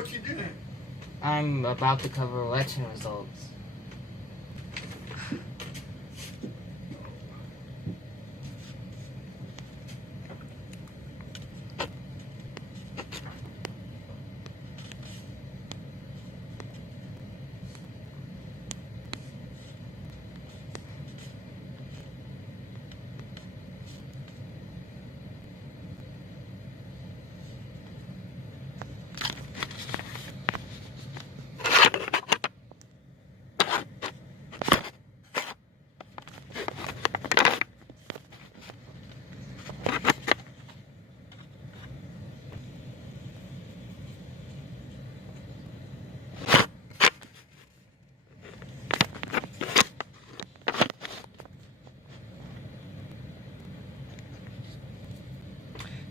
What you doing? I'm about to cover election results.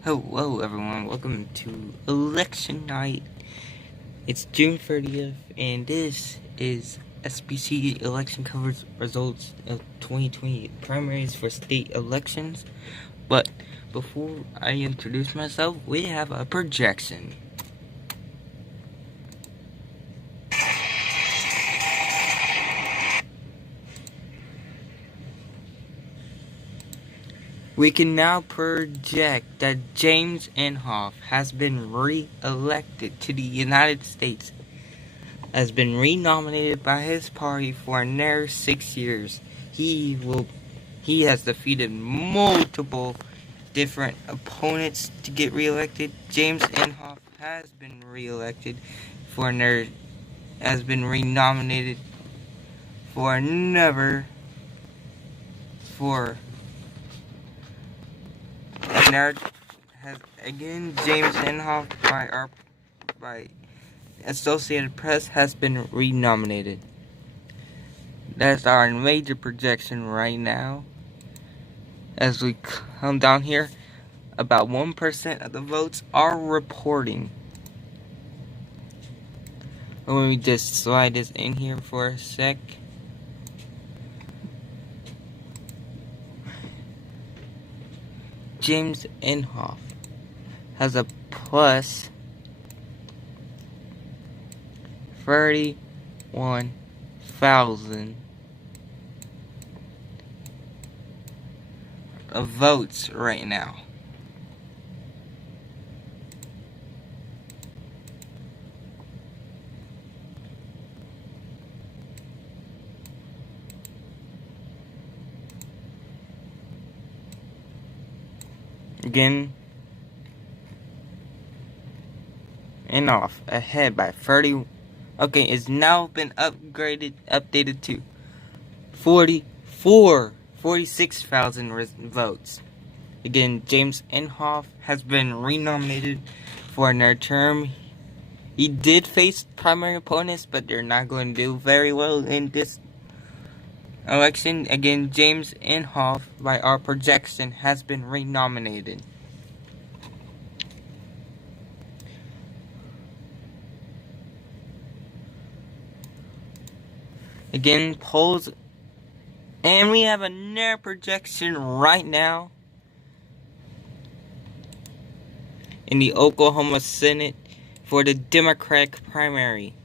Hello everyone, welcome to election night. It's June 30th and this is SBC election coverage results of 2020 primaries for state elections. But before I introduce myself, we have a projection. We can now project that James Inhofe has been re-elected to the United States, has been re-nominated by his party for another 6 years. He has defeated multiple different opponents to get re-elected. James Inhofe has been re-elected has been re-nominated for another James Inhofe by Associated Press has been re-nominated. That's our major projection right now. As we come down here, about 1% of the votes are reporting. Let me just slide this in here for a sec. James Inhofe has a plus 31,000 of votes right now. Again, Inhofe ahead by 30. Okay, it's now been updated to 46,000 votes. Again, James Inhofe has been renominated for another term. He did face primary opponents, but they're not going to do very well in this election. Again, James Inhofe, by our projection, has been renominated. Again, polls, and we have another projection right now in the Oklahoma Senate for the Democratic primary.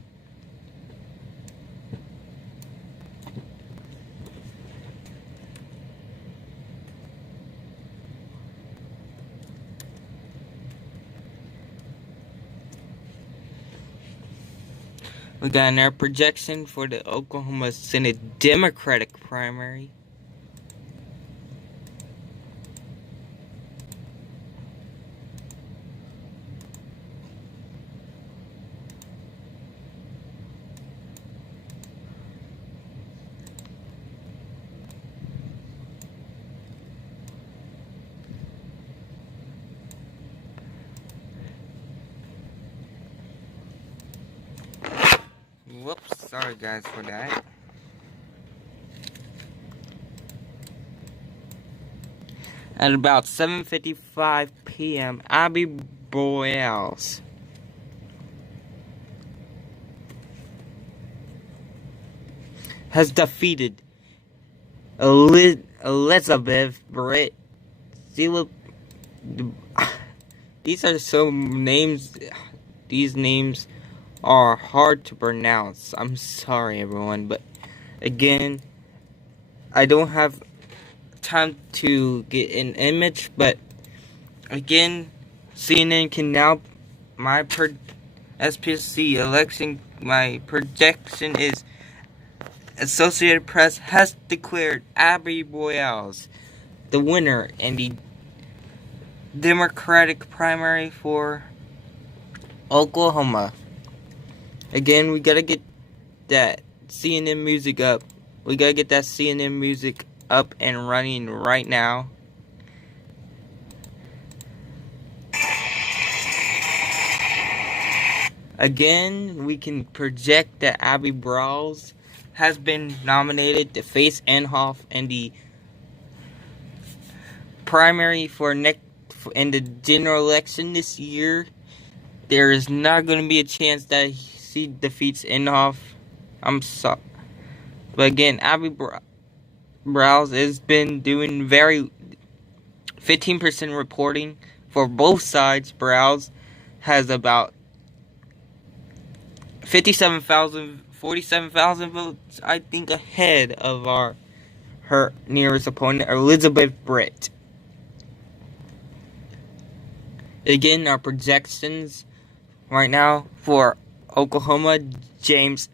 We got another projection for the Oklahoma Senate Democratic primary. Whoops, sorry guys for that. At about 7:55 p.m., Abby Boyles has defeated Elizabeth Britt. These are some names. These names are hard to pronounce. I'm sorry, everyone, but again, I don't have time to get an image, but again, CNN can now, SPC election, my projection is Associated Press has declared Abby Boyles the winner in the Democratic primary for Oklahoma. Again, we gotta get that CNN music up. We gotta get that CNN music up and running right now. Again, we can project that Abby Boyles has been nominated to face Inhofe in the primary in the general election this year. There is not going to be a chance that he defeats Inhofe. I'm sorry. But again, Abby Boyles has been doing 15% reporting for both sides. Boyles has about 47,000 votes, I think, ahead of her nearest opponent, Elizabeth Britt. Again, our projections right now for Oklahoma, James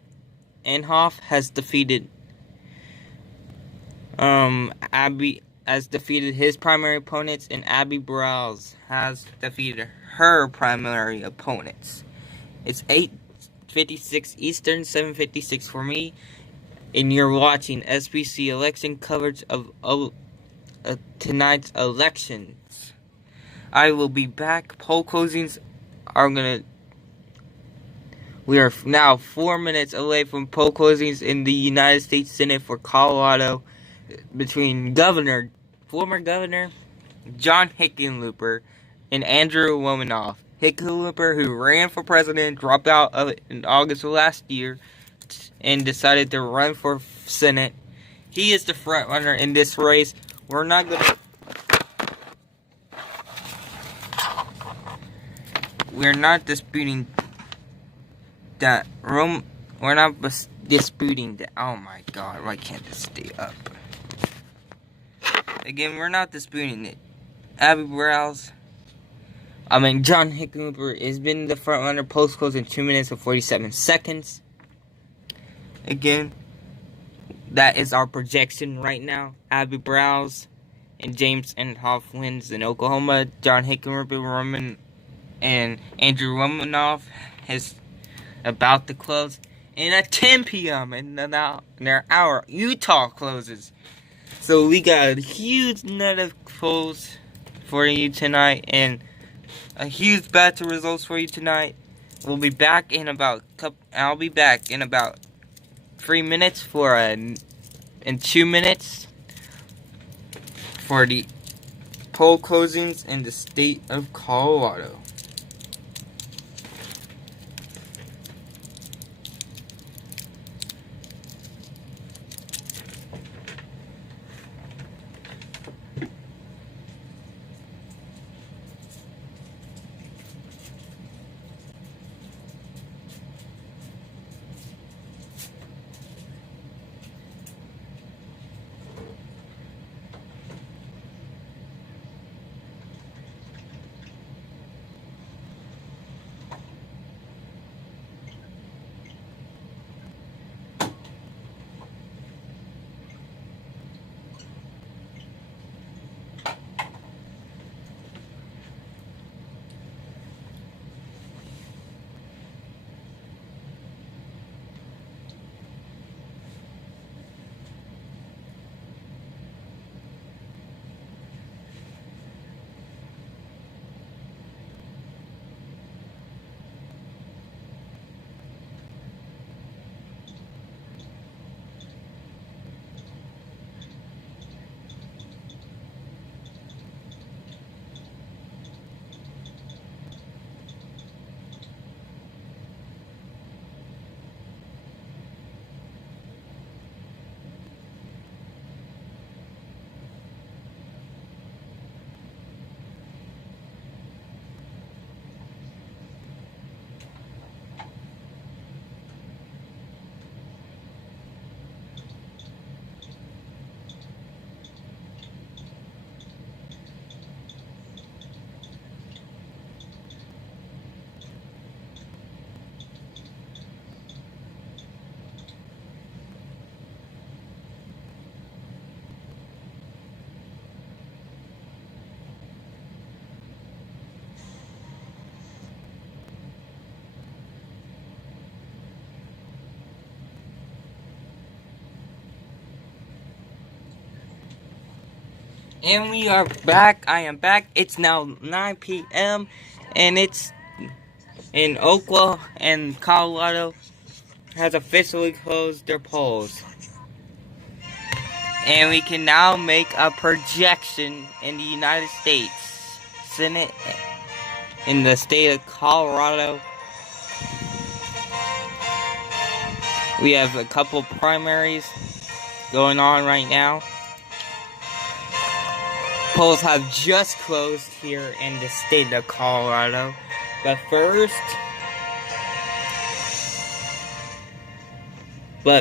Inhofe has defeated his primary opponents, and Abby Boyles has defeated her primary opponents. It's 8:56 Eastern, 7:56 for me, and you're watching SBC election coverage of tonight's elections. I will be back. Poll closings we are now 4 minutes away from poll closings in the United States Senate for Colorado between former Governor John Hickenlooper and Andrew Womanoff. Hickenlooper, who ran for president, dropped out of it in August of last year and decided to run for Senate. He is the front runner in this race. We're not disputing that room. We're not disputing that. Oh my God, why can't this stay up? Again, we're not disputing it. John Hickenlooper has been the front runner post close in 2 minutes and 47 seconds. Again, that is our projection right now. Abby Boyles and James Inhofe wins in Oklahoma. John Hickenlooper and Andrew Womanoff is about to close. And at 10 p.m. in an hour, Utah closes. So we got a huge net of polls for you tonight, and a huge batch of results for you tonight. I'll be back in about 3 minutes in 2 minutes for the poll closings in the state of Colorado. And we are back. I am back. It's now 9 p.m. and it's in Oklahoma and Colorado has officially closed their polls. And we can now make a projection in the United States Senate in the state of Colorado. We have a couple primaries going on right now. Polls have just closed here in the state of Colorado. But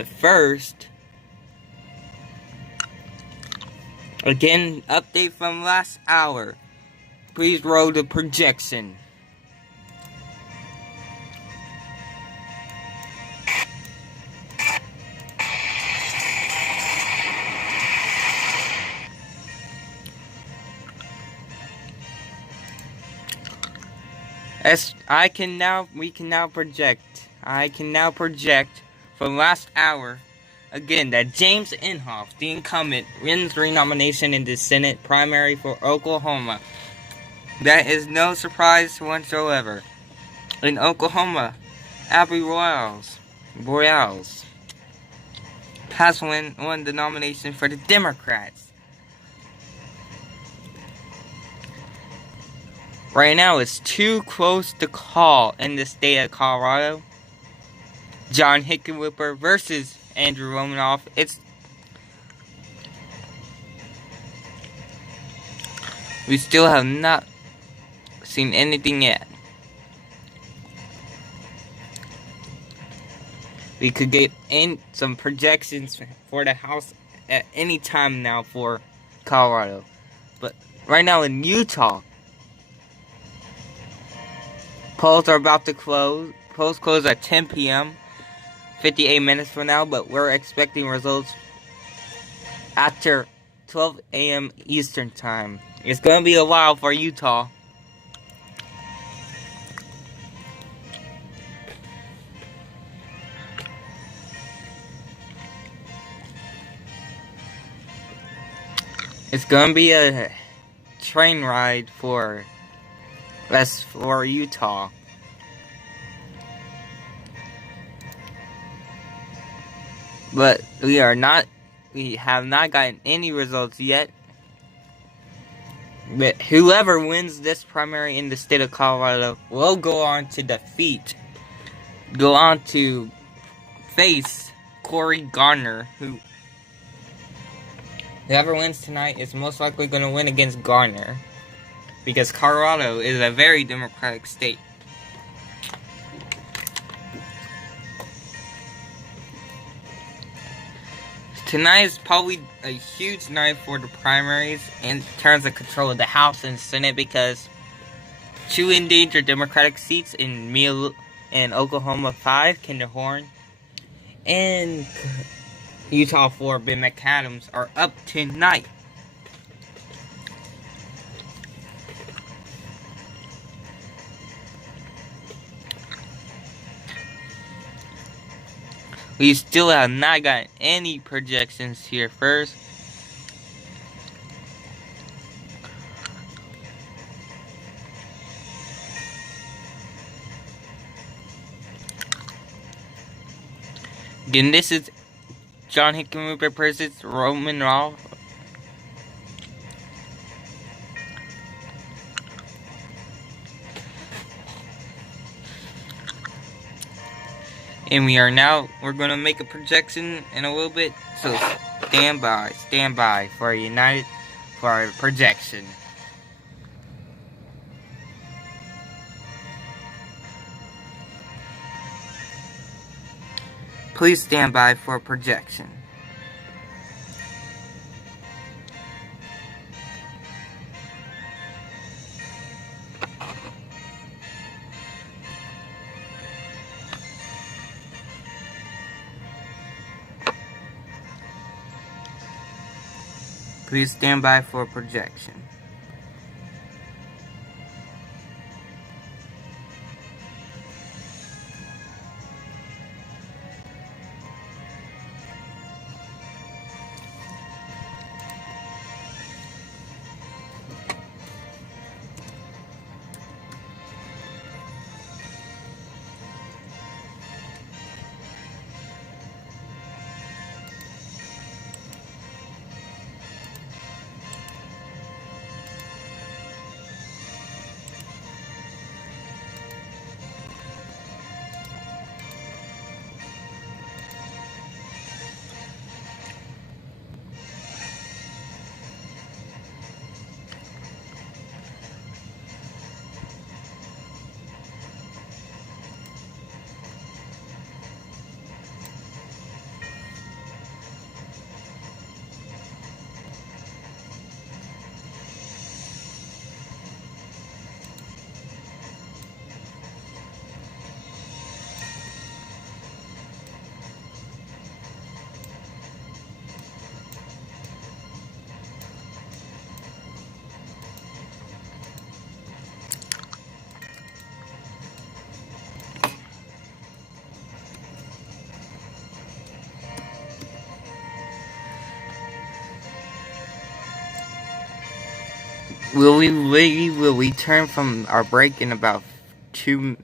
first, again, update from last hour. Please roll the projection. We can now project. I can now project from last hour, again, that James Inhofe, the incumbent, wins renomination in the Senate primary for Oklahoma. That is no surprise whatsoever. In Oklahoma, Abby Royals has won the nomination for the Democrats. Right now, it's too close to call in the state of Colorado. John Hickenlooper versus Andrew Romanoff. We still have not seen anything yet. We could get in some projections for the House at any time now for Colorado. But right now in Utah, polls are about to close. Polls close at 10 p.m. 58 minutes from now, but we're expecting results after 12 a.m. Eastern Time. It's going to be a while for Utah. It's going to be a train ride for Utah. But we have not gotten any results yet. But whoever wins this primary in the state of Colorado will go on to face Cory Gardner, whoever wins tonight is most likely going to win against Gardner, because Colorado is a very Democratic state. Tonight is probably a huge night for the primaries in terms of control of the House and Senate, because two endangered Democratic seats in Oklahoma 5, Kinder Horn, and Utah 4, Ben McAdams, are up tonight. We still have not gotten any projections here first. Again, this is John Hickenlooper versus Romanoff. And we're going to make a projection in a little bit, so stand by for our projection. Please stand by for projection. Please stand by for projection. We will return from our break in about 2,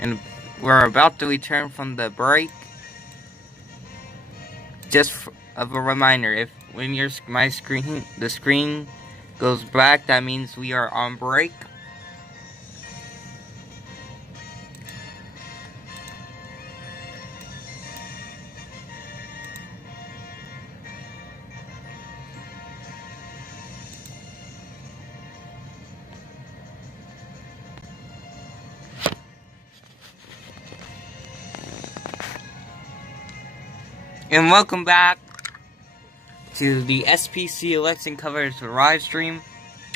and we're about to return from the break. Just of a reminder, if when the screen goes black, that means we are on break. And welcome back to the SPC election coverage live stream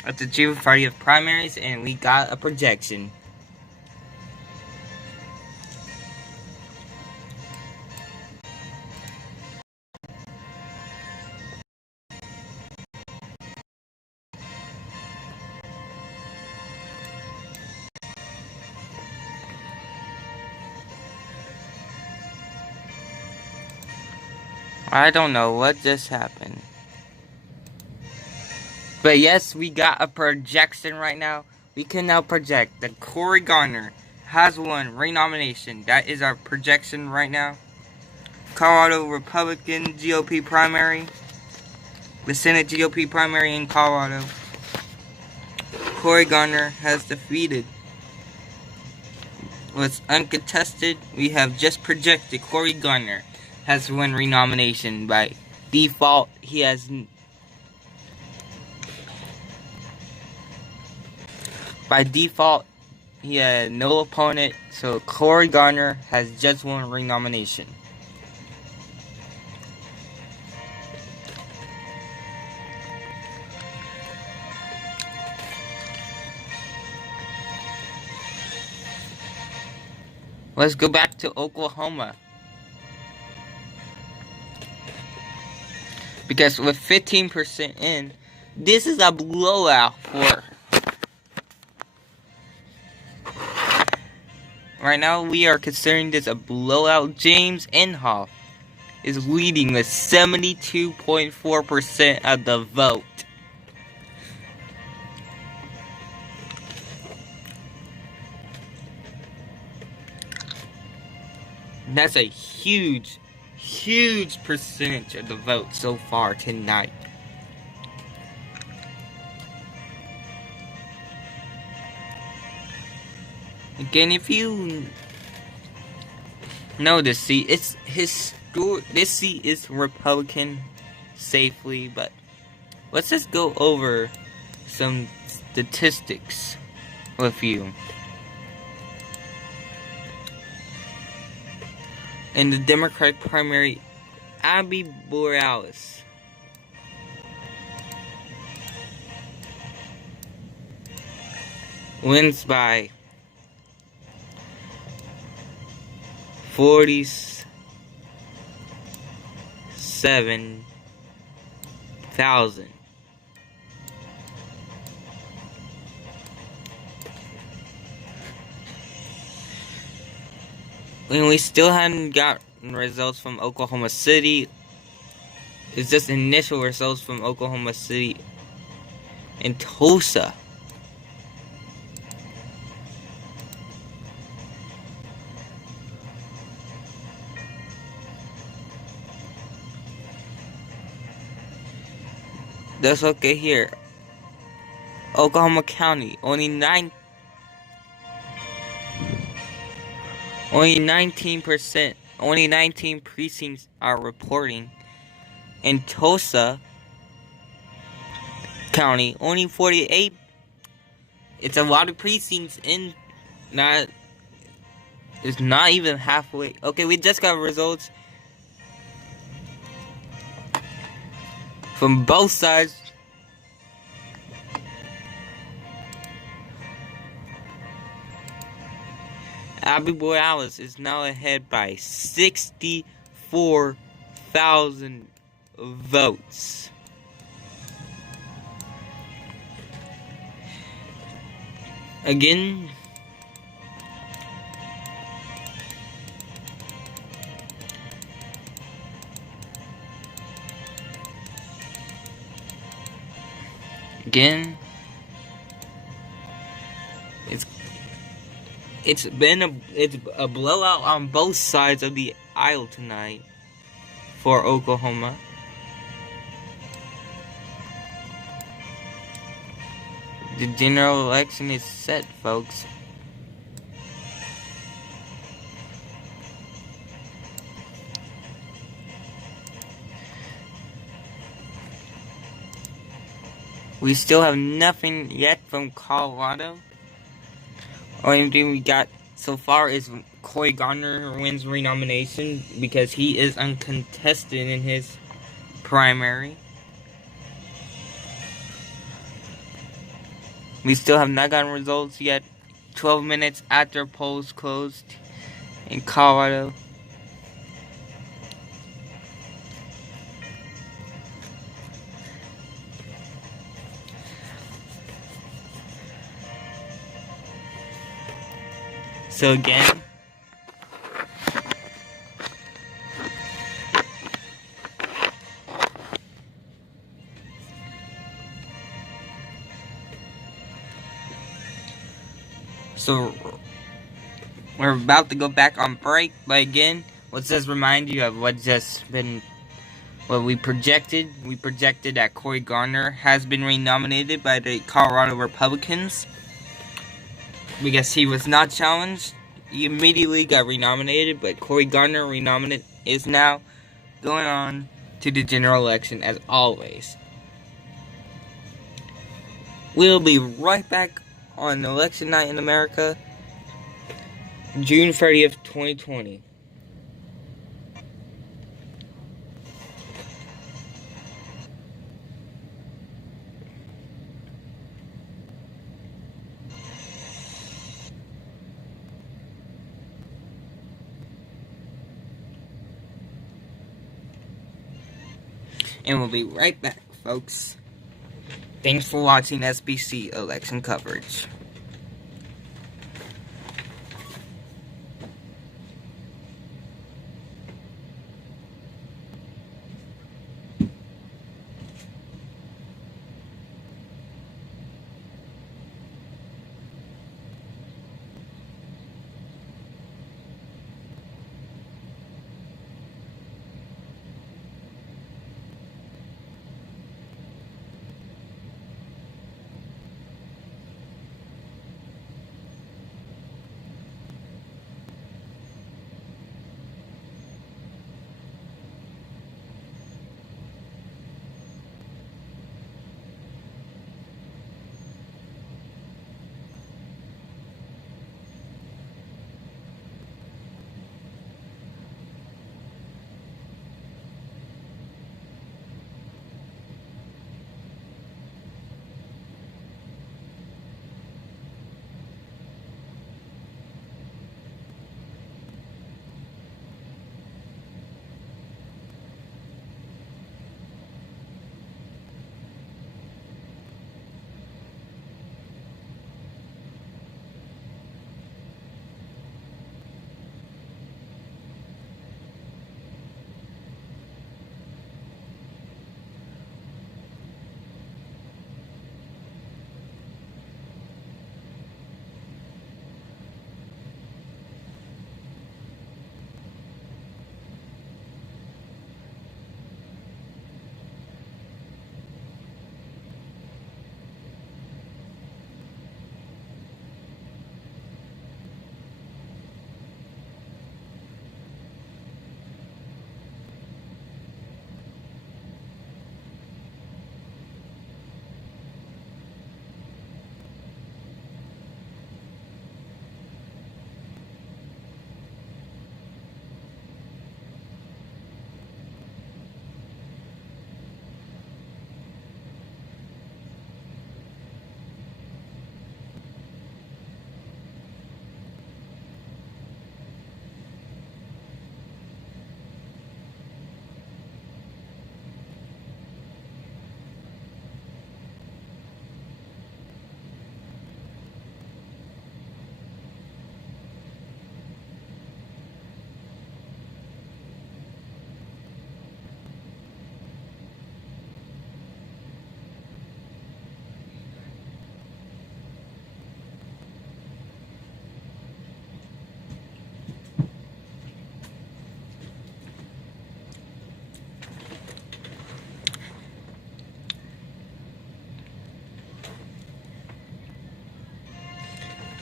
at the June Party of primaries, and we got a projection. I don't know what just happened. But yes, we got a projection right now. We can now project that Cory Gardner has won renomination. That is our projection right now. Colorado Republican GOP primary. The Senate GOP primary in Colorado. Cory Gardner has defeated. What's uncontested, we have just projected Cory Gardner has won renomination. By default, he has... By default, he had no opponent, so Cory Gardner has just won renomination. Let's go back to Oklahoma. Because with 15% in, this is a blowout for... Right now, we are considering this a blowout. James Inhofe is leading with 72.4% of the vote. That's a huge percentage of the vote so far tonight. Again, if you know this seat, it's this seat is Republican safely, but let's just go over some statistics with you. In the Democratic primary, Abby Borealis wins by 47,000. When we still hadn't gotten results from Oklahoma City, it's just initial results from Oklahoma City and Tulsa. That's okay here. Oklahoma County, only 19%, only 19 precincts are reporting. In Tulsa County, only 48. It's a lot of precincts in it's not even halfway. Okay, we just got results from both sides. Abby Borealis is now ahead by 64,000 votes. Again, Again, it's been a blowout on both sides of the aisle tonight for Oklahoma. The general election is set, folks. We still have nothing yet from Colorado. Only thing we got so far is Cory Gardner wins renomination because he is uncontested in his primary. We still have not gotten results yet. 12 minutes after polls closed in Colorado. So again, so we're about to go back on break, but again, let's just remind you of what we projected. We projected that Cory Gardner has been renominated by the Colorado Republicans. Because he was not challenged, he immediately got renominated, but Cory Gardner renominated is now going on to the general election as always. We'll be right back on election night in America, June 30th, 2020. And we'll be right back, folks. Thanks for watching SBC election coverage.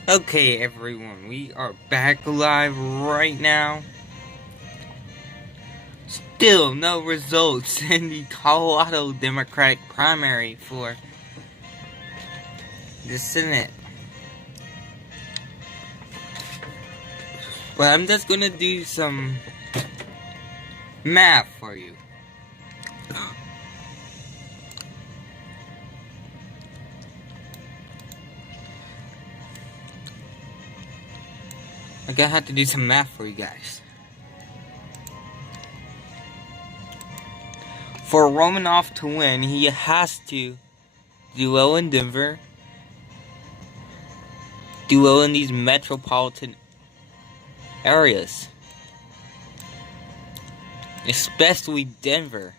Okay, everyone, we are back alive right now. Still no results in the Colorado Democratic primary for the Senate. But I'm just gonna do some math for you. I'm gonna have to do some math for you guys. For Romanoff to win, he has to do well in Denver, do well in these metropolitan areas, especially Denver.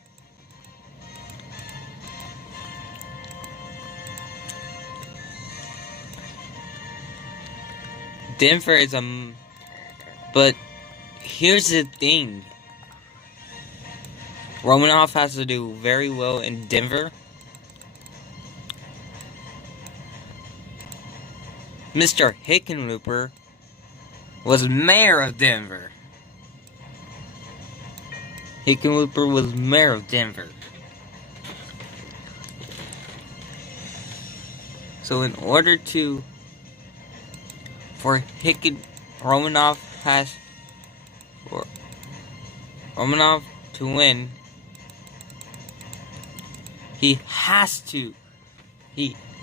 Denver is but here's the thing. Romanoff has to do very well in Denver. Mr. Hickenlooper was mayor of Denver. Hickenlooper was mayor of Denver. So in order for Romanoff to win,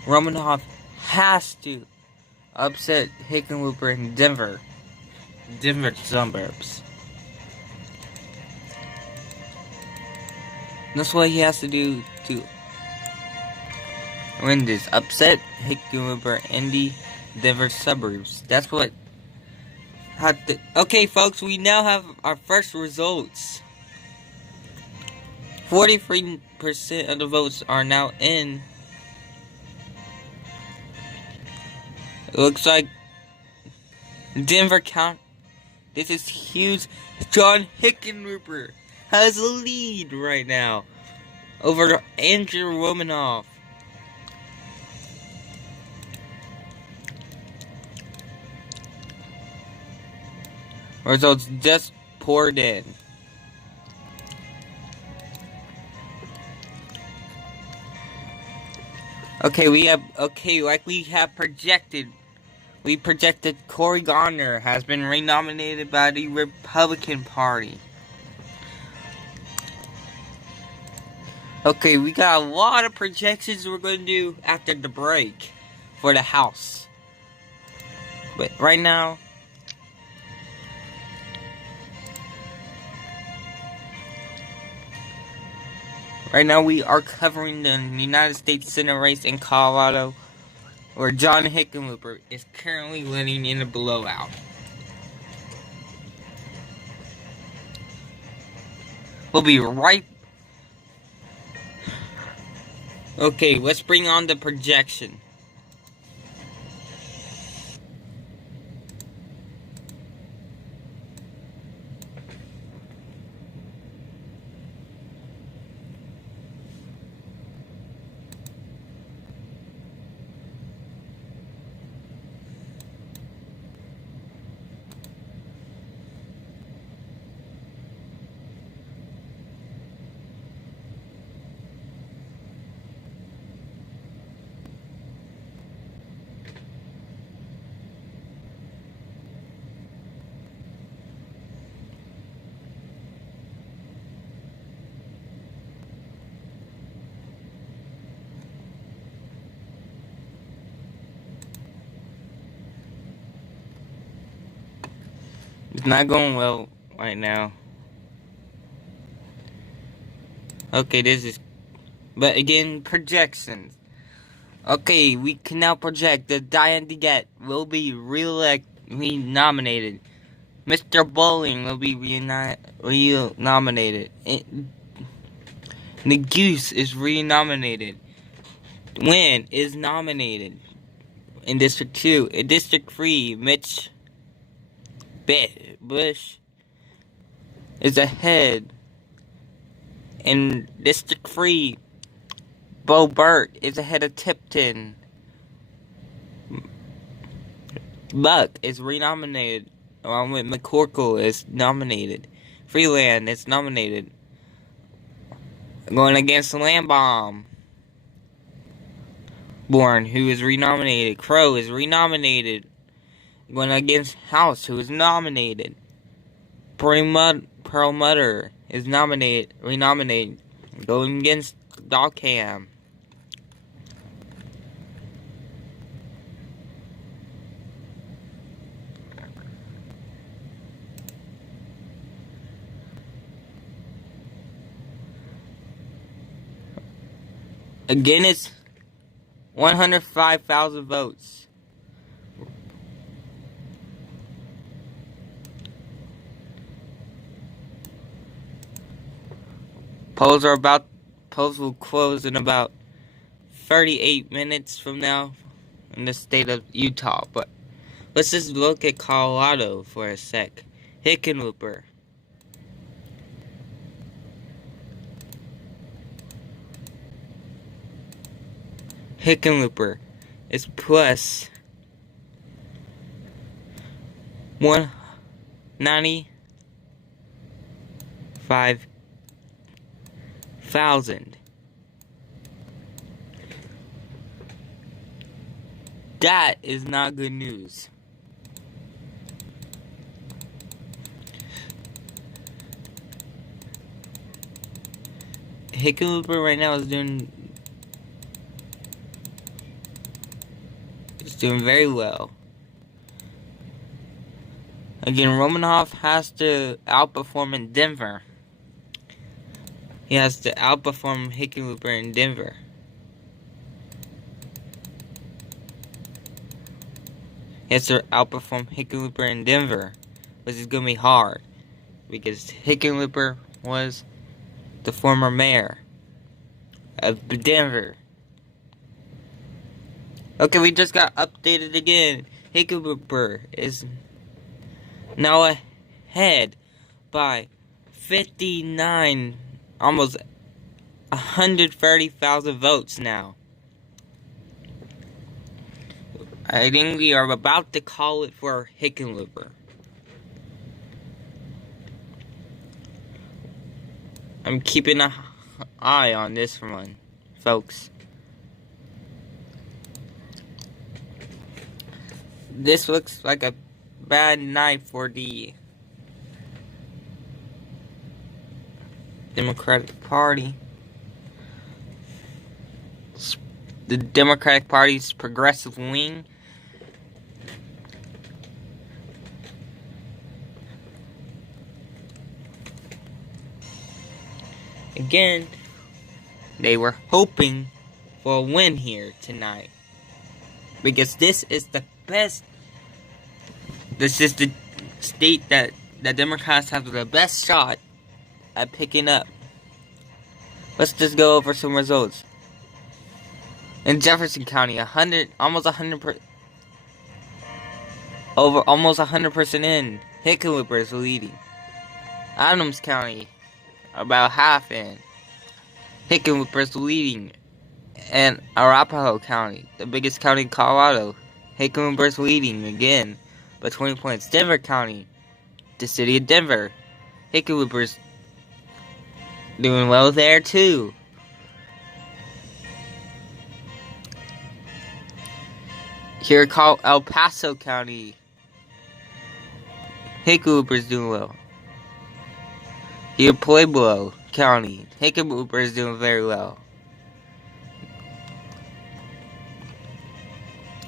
Romanoff has to upset Hickenlooper in Denver suburbs. That's what he has to do to win this. Upset Hickenlooper in the Denver suburbs. That's what. Okay, folks, we now have our first results. 43% of the votes are now in. It looks like Denver County. This is huge. John Hickenlooper has a lead right now over Andrew Romanoff. Results just poured in. Like we have projected. We projected Cory Gardner has been renominated by the Republican Party. Okay, we got a lot of projections we're going to do after the break for the House. But right now, we are covering the United States Senate race in Colorado, where John Hickenlooper is currently winning in a blowout. We'll be right. Okay, let's bring on the projection. It's not going well right now. Okay, but again, projections. Okay, we can now project that Diane DeGette will be re-nominated. Mr. Bowling will be re-nominated. The Goose is re-nominated. Wynn is nominated in District 2. In District 3, Mitch Bush is ahead. In District 3, Bo Burt is ahead of Tipton. Buck is renominated, along with McCorkle is nominated. Freeland is nominated. Going against Lambaum. Born, who is renominated. Crow is renominated. Going against House, who is nominated. Perlmutter is renominated. Going against Dockham. Again, it's 105,000 votes. Polls will close in about 38 minutes from now in the state of Utah. But let's just look at Colorado for a sec. Hickenlooper. Hickenlooper is plus 195,000. That is not good news. Hickenlooper right now is doing very well. Again, Romanoff has to outperform in Denver. He has to outperform Hickenlooper in Denver. He has to outperform Hickenlooper in Denver, which is going to be hard because Hickenlooper was the former mayor of Denver. Okay, we just got updated again. Hickenlooper is now ahead by 59, almost 130,000 votes now. I think we are about to call it for Hickenlooper. I'm keeping an eye on this one, folks. This looks like a bad night for the Democratic Party. The Democratic Party's progressive wing. Again, they were hoping for a win here tonight. Because this is the best. This is the state that the Democrats have the best shot at picking up. Let's just go over some results. In Jefferson County, almost 100% in. Hickenlooper is leading. Adams County, about half in. Hickenlooper is leading. And Arapahoe County, the biggest county in Colorado, Hickenlooper is leading again by 20 points. Denver County, the city of Denver, Hickenlooper's doing well there too. Here called El Paso County, Hickenlooper's doing well. Here Pueblo County, Hickenlooper is doing very well.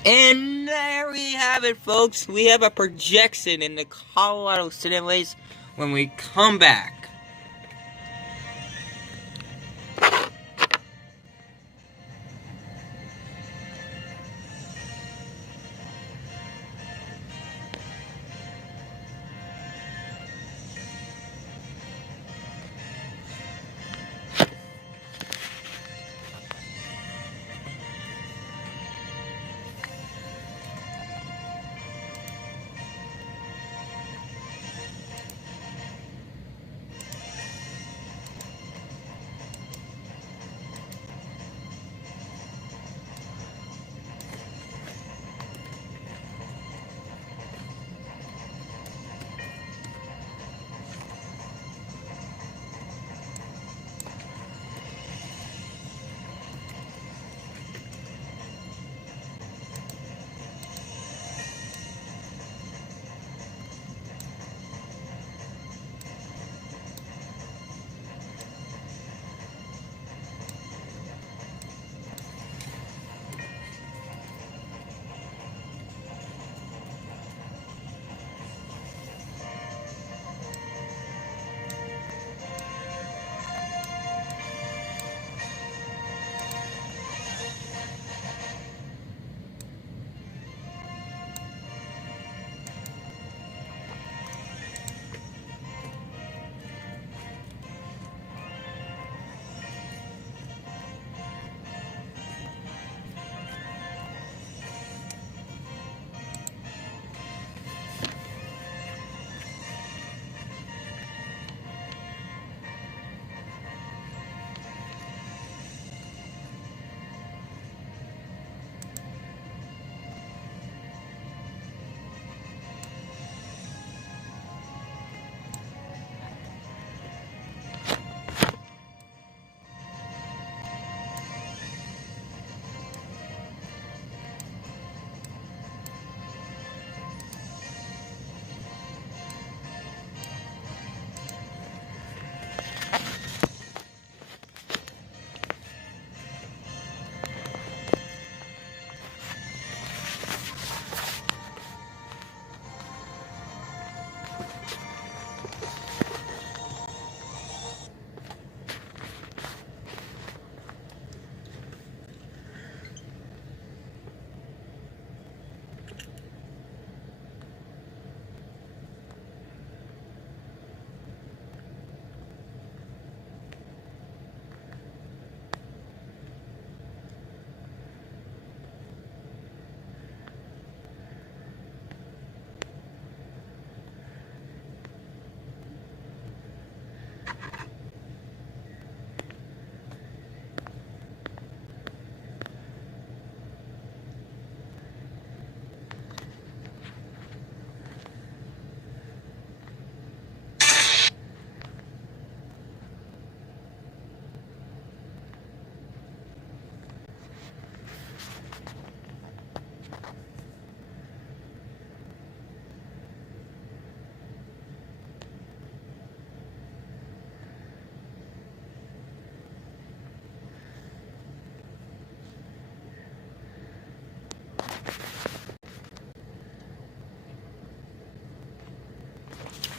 And there we have it, folks. We have a projection in the Colorado Senate race when we come back.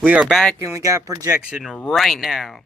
We are back and we got projection right now.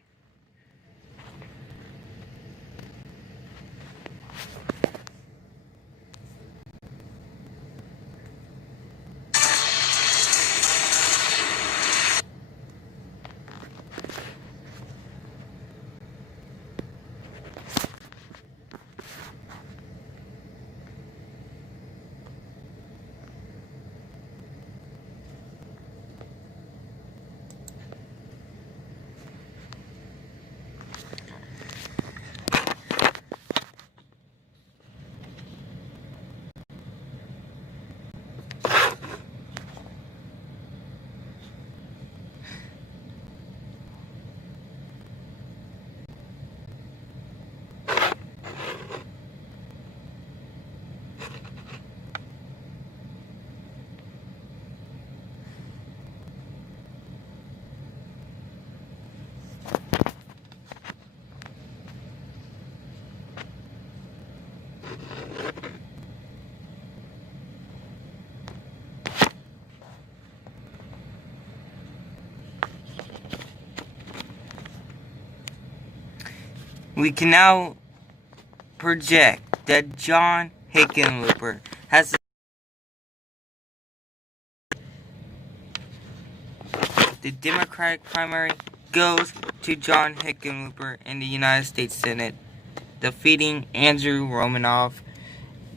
We can now project that John Hickenlooper has the Democratic primary goes to John Hickenlooper in the United States Senate, defeating Andrew Romanoff.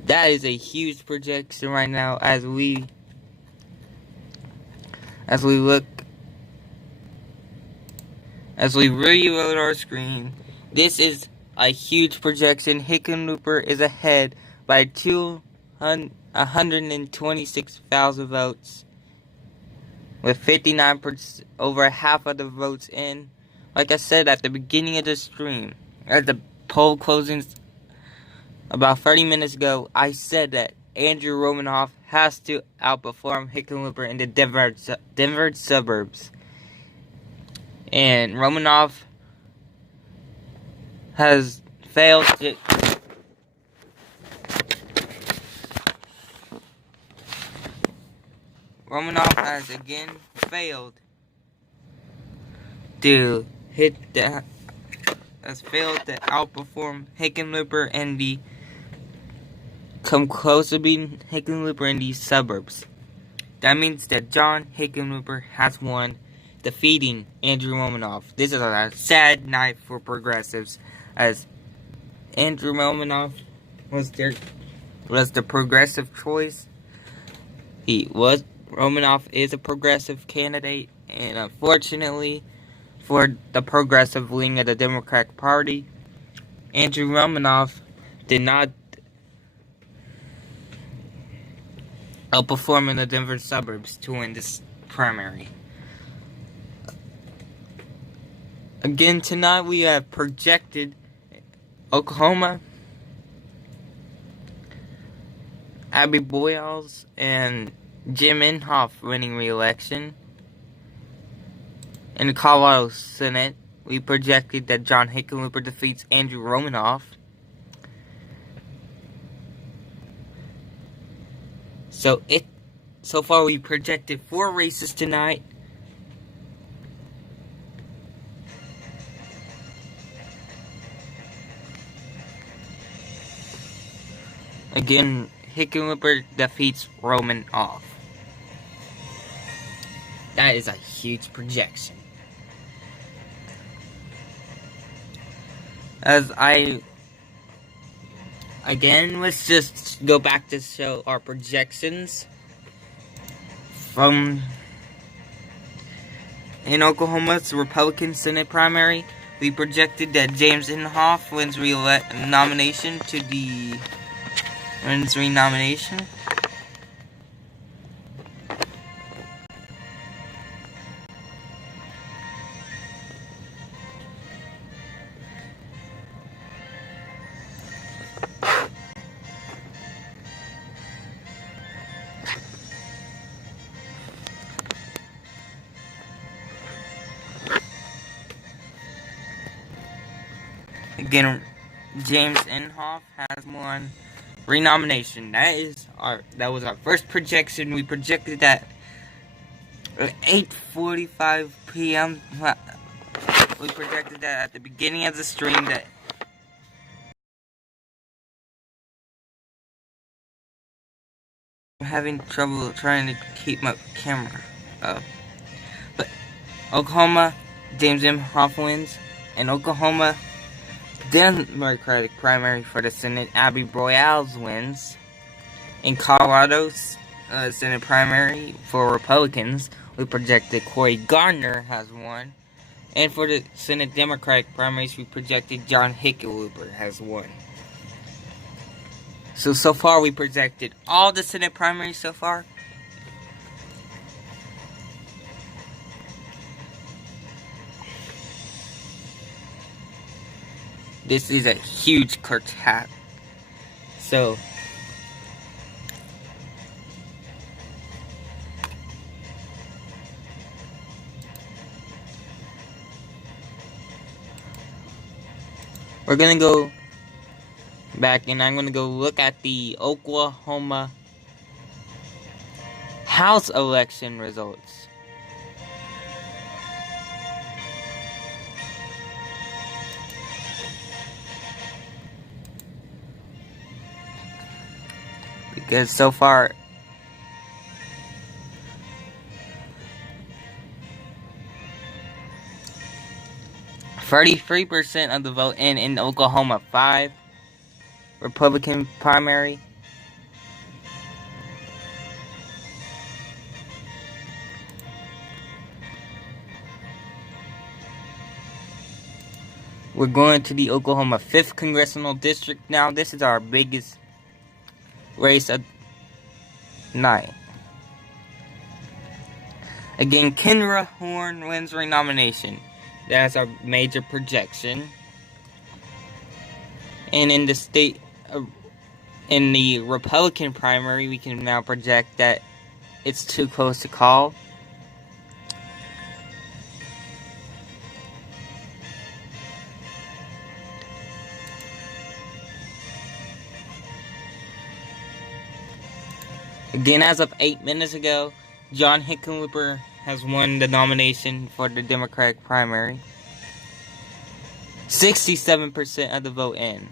That is a huge projection right now as we reload our screen. This is a huge projection. Hickenlooper is ahead by 126,000 votes, with 59%, over half of the votes in. Like I said at the beginning of the stream, at the poll closings about 30 minutes ago, I said that Andrew Romanoff has to outperform Hickenlooper in the Denver suburbs. And Romanoff has failed to Romanoff has again failed to outperform Hickenlooper and come close to beating Hickenlooper in these suburbs. That means that John Hickenlooper has won, defeating Andrew Romanoff. This is a sad night for progressives, as Andrew Romanoff was the progressive choice. Romanoff is a progressive candidate, and unfortunately for the progressive wing of the Democratic Party, Andrew Romanoff did not outperform in the Denver suburbs to win this primary. Again, tonight we have projected Oklahoma, Abby Boyles and Jim Inhofe winning re-election. In the Colorado Senate, we projected that John Hickenlooper defeats Andrew Romanoff. So far we projected 4 races tonight. Again, Hickenlooper defeats Romanoff. That is a huge projection. Let's just go back to show our projections from in Oklahoma's Republican Senate primary. We projected that James Inhofe wins renomination. Again, James Inhofe has won renomination. That is that was our first projection. We projected that at 8:45 p.m. We projected that at the beginning of the stream that I'm having trouble trying to keep my camera up. But Oklahoma, James Inhofe wins. In Oklahoma, Democratic primary for the Senate, Abby Broyles wins. In Colorado's Senate primary for Republicans, we projected Cory Gardner has won. And for the Senate Democratic primaries, we projected John Hickenlooper has won. So far we projected all the Senate primaries so far. This is a huge curtain. So we're gonna go back and I'm gonna go look at the Oklahoma House election results. Because so far 33% of the vote in Oklahoma 5 Republican primary. We're going to the Oklahoma 5th Congressional District now. This is our biggest race of night. Again, Kendra Horn wins renomination. That's our major projection. And in the state, in the Republican primary, we can now project that it's too close to call. Again, as of 8 minutes ago, John Hickenlooper has won the nomination for the Democratic primary. 67% of the vote in.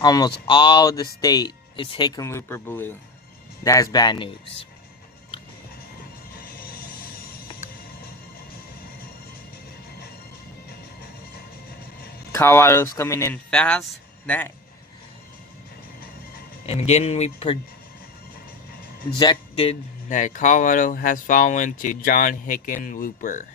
Almost all the state is Hickenlooper blue. That is bad news. Colorado's coming in fast. And again, we projected that Colorado has fallen to John Hickenlooper.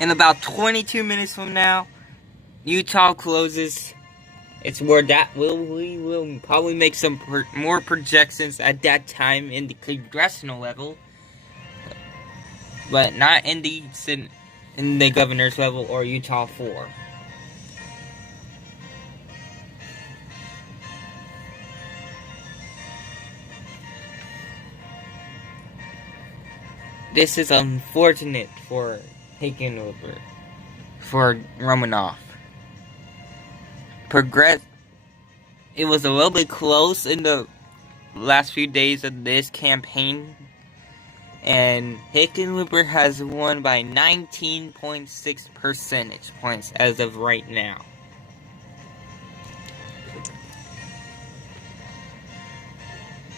In about 22 minutes from now, Utah closes. It's where we will probably make some more projections at that time in the congressional level, but not in the governor's level or Utah 4. This is unfortunate for Hickenlooper, for Romanoff. It was a little bit close in the last few days of this campaign, and Hickenlooper has won by 19.6 percentage points as of right now.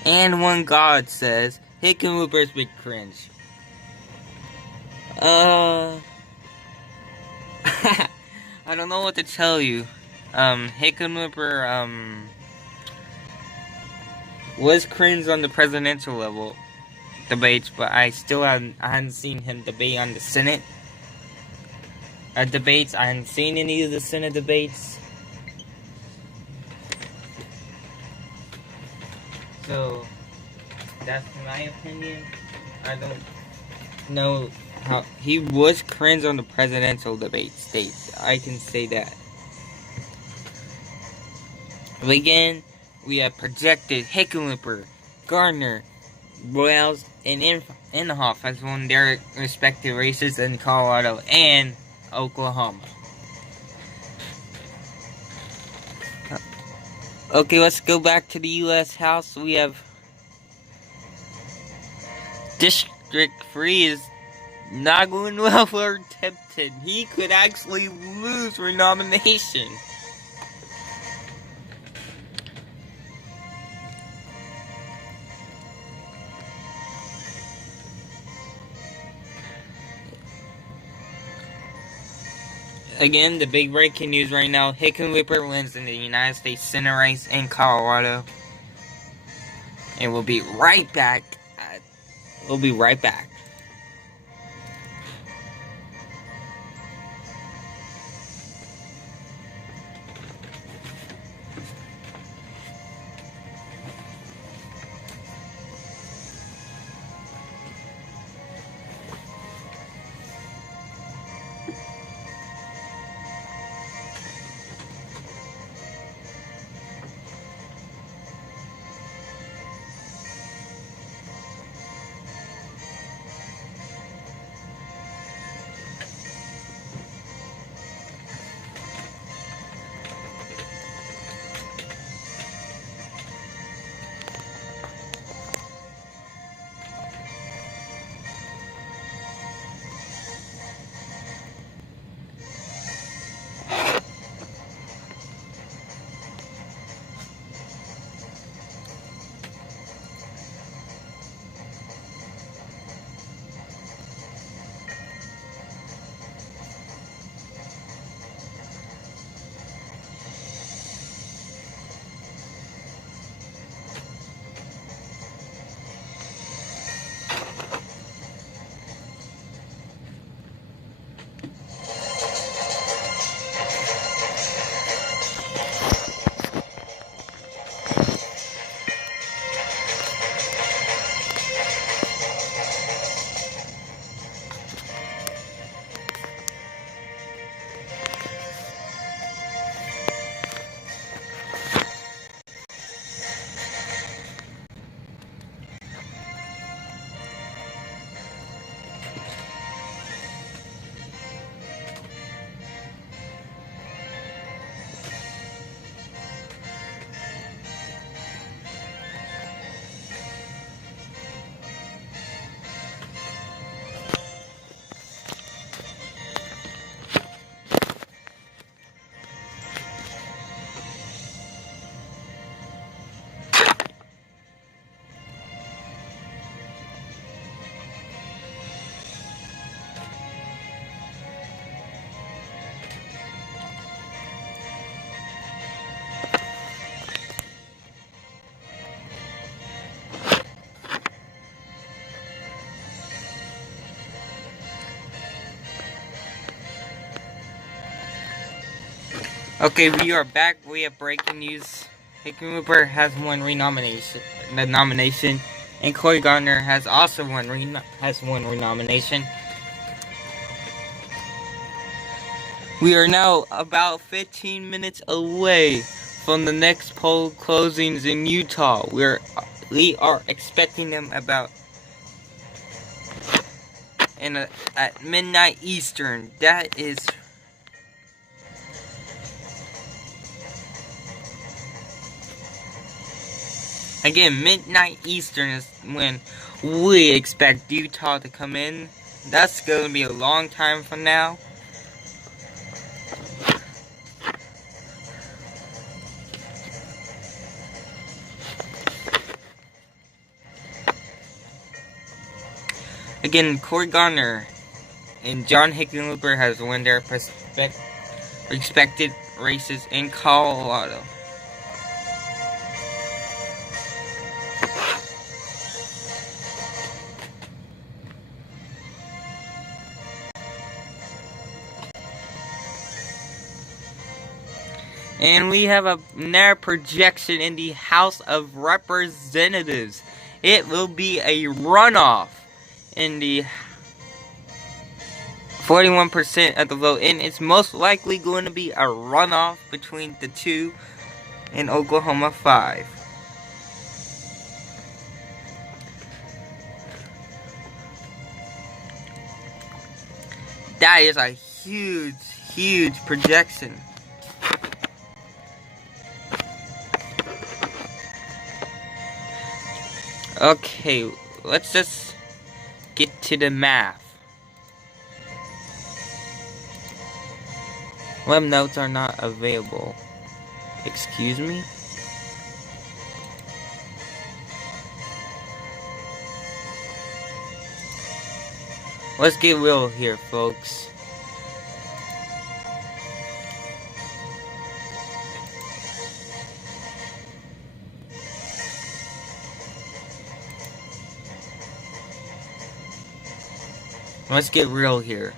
And one god says Hickenlooper's big cringe. I don't know what to tell you. Hickenlooper, was cringe on the presidential level debates, but I hadn't seen him debate on the Senate debates. I hadn't seen any of the Senate debates. So, that's my opinion. I don't know how he was cringe on the presidential debate stage. I can say that. Again, we have projected Hickenlooper, Gardner, Royals, and Inhofe has won their respective races in Colorado and Oklahoma. Okay, let's go back to the U.S. House. We have District 3 is not going well for Tipton. He could actually lose renomination. Again, the big breaking news right now, Hickenlooper wins in the United States Senate race in Colorado. And we'll be right back. We'll be right back. Okay, we are back. We have breaking news. Hickenlooper has won the nomination, and Cory Gardner has also won renomination. We are now about 15 minutes away from the next poll closings in Utah. We are expecting them about at midnight Eastern. That is again, midnight Eastern is when we expect Utah to come in. That's going to be a long time from now. Again, Cory Gardner and John Hickenlooper has won their respected races in Colorado. And we have another projection in the House of Representatives. It will be a runoff in the 41% of the vote. And it's most likely going to be a runoff between the two. and Oklahoma 5. That is a huge projection. Okay, let's just get to the math. Web notes are not available. Excuse me? Let's get real here, folks. Let's get real here.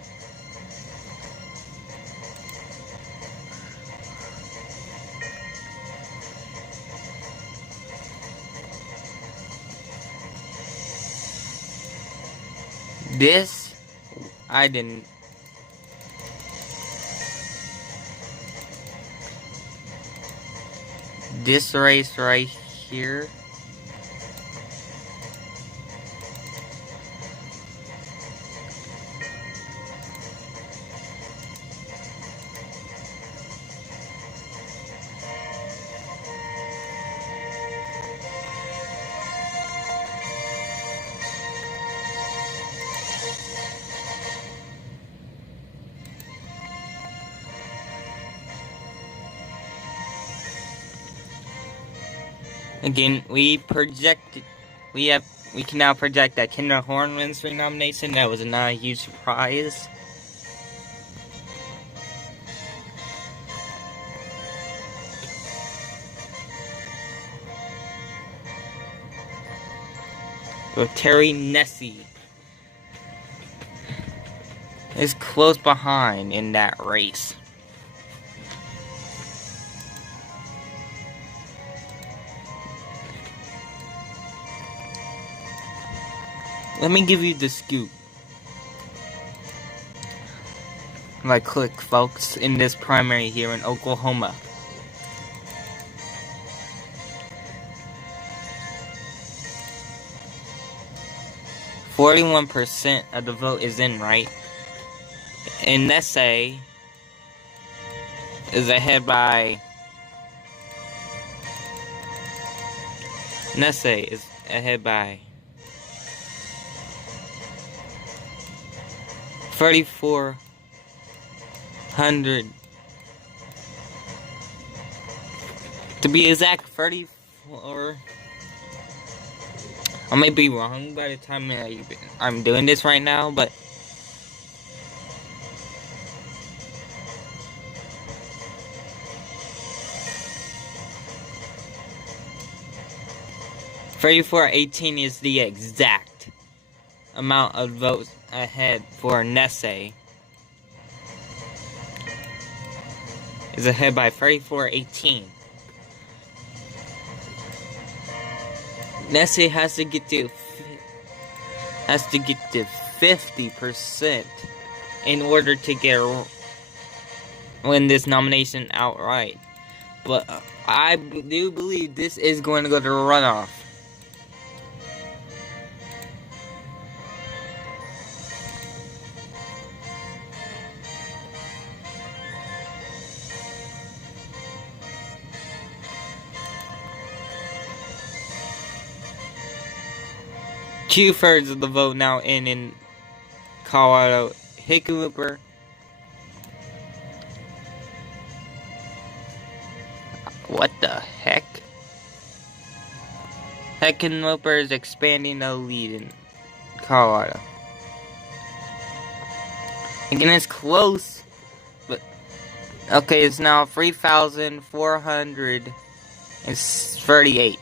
This, I didn't. This race right here. Again, we can now project that Kendra Horn wins renomination. That was not a huge surprise. With Terry Nesse is close behind in that race. Let me give you the scoop. Right click, folks, in this primary here in Oklahoma. %41% of the vote is in right. And Nesse is ahead by 3,400. To be exact, 34. I may be wrong by the time I'm doing this right now, but $34.18 is the exact amount of votes ahead for Nesse. Is ahead by 34.18. Nesse has to get to 50% in order to win this nomination outright. But I do believe this is going to go to runoff. Two-thirds of the vote now in Colorado. Hickenlooper. What the heck? Hickenlooper is expanding the lead in Colorado. Again, it's close, but okay, it's now 3,438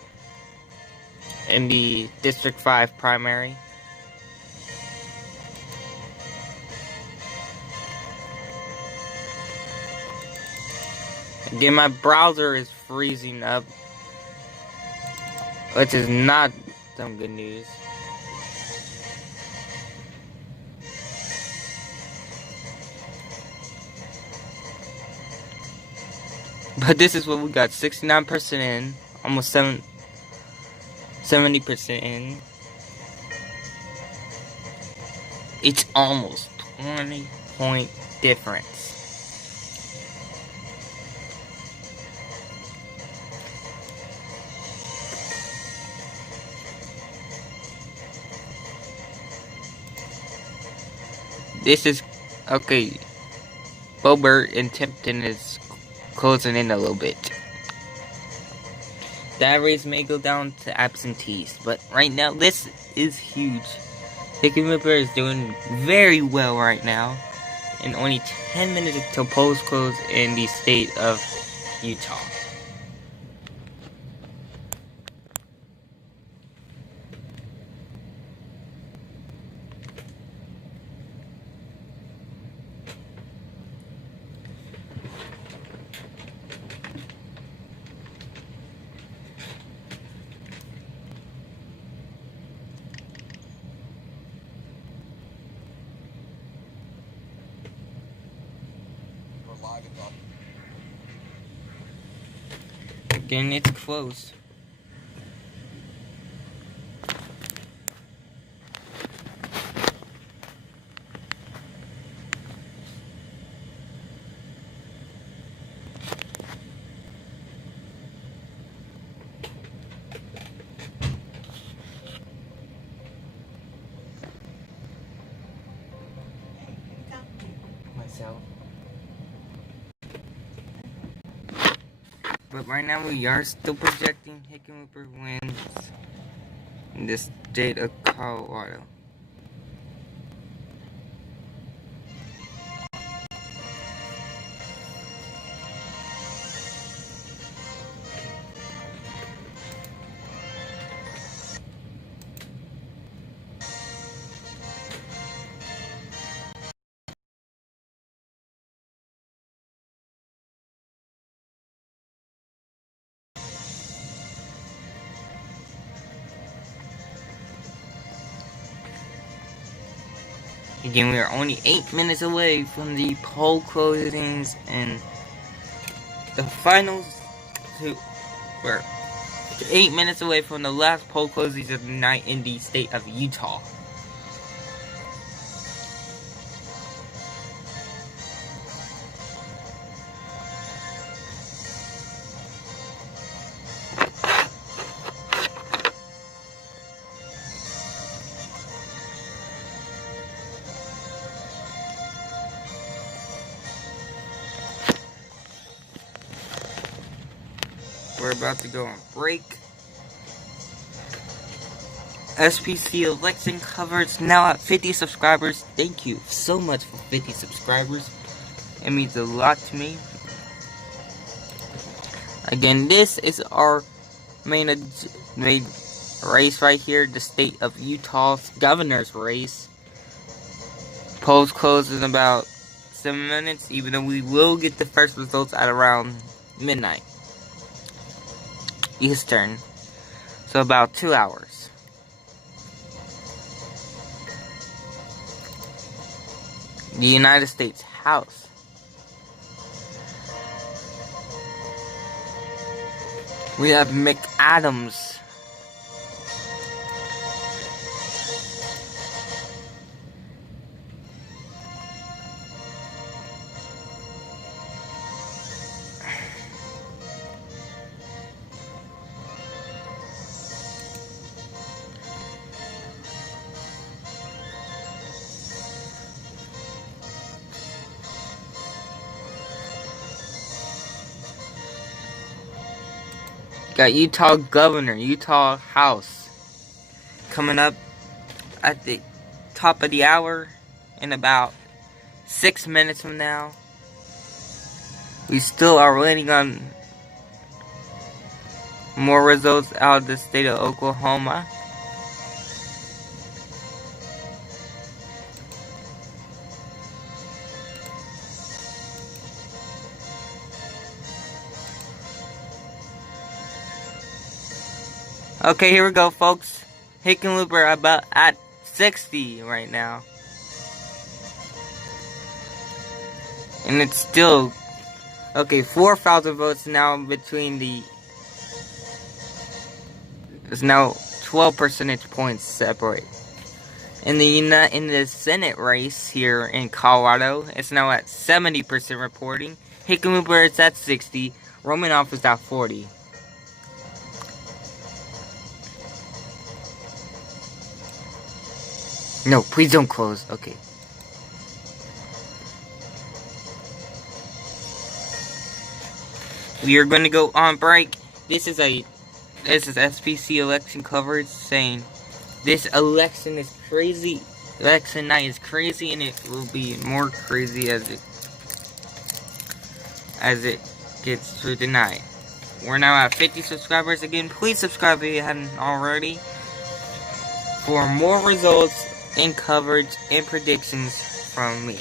in the District 5 primary. Again, my browser is freezing up, which is not some good news. But this is what we got, 69% in, almost 70% in. It's almost 20-point difference. This is, okay, Boebert and Tipton is closing in a little bit. That race may go down to absentees, but right now this is huge. Hickenlooper is doing very well right now, and only 10 minutes until polls close in the state of Utah. Again, it's close. Myself. But right now we are still projecting Hickenlooper wins in the state of Colorado. Again, we are only 8 minutes away from the poll closings and the finals. We're 8 minutes away from the last poll closings of the night in the state of Utah. We're about to go on break. SPC election coverage now at 50 subscribers. Thank you so much for 50 subscribers. It means a lot to me. Again, this is our main race right here, the state of Utah's governor's race. Polls close in about 7 minutes, even though we will get the first results at around midnight Eastern, so about 2 hours. The United States House. We have McAdams. Got Utah Governor, Utah House coming up at the top of the hour in about 6 minutes from now. We still are waiting on more results out of the state of Oklahoma. Okay, here we go, folks. Hickenlooper about at 60 right now. And it's still Okay, 4,000 votes now between the. There's now 12 percentage points separate. In the Senate race here in Colorado, it's now at 70% reporting. Hickenlooper is at 60. Romanoff is at 40. No, please don't close. Okay. We are going to go on break. This is SPC election coverage saying this election is crazy. Election night is crazy, and it will be more crazy as it gets through the night. We're now at 50 subscribers again. Please subscribe if you hadn't already for more results and coverage and predictions from me.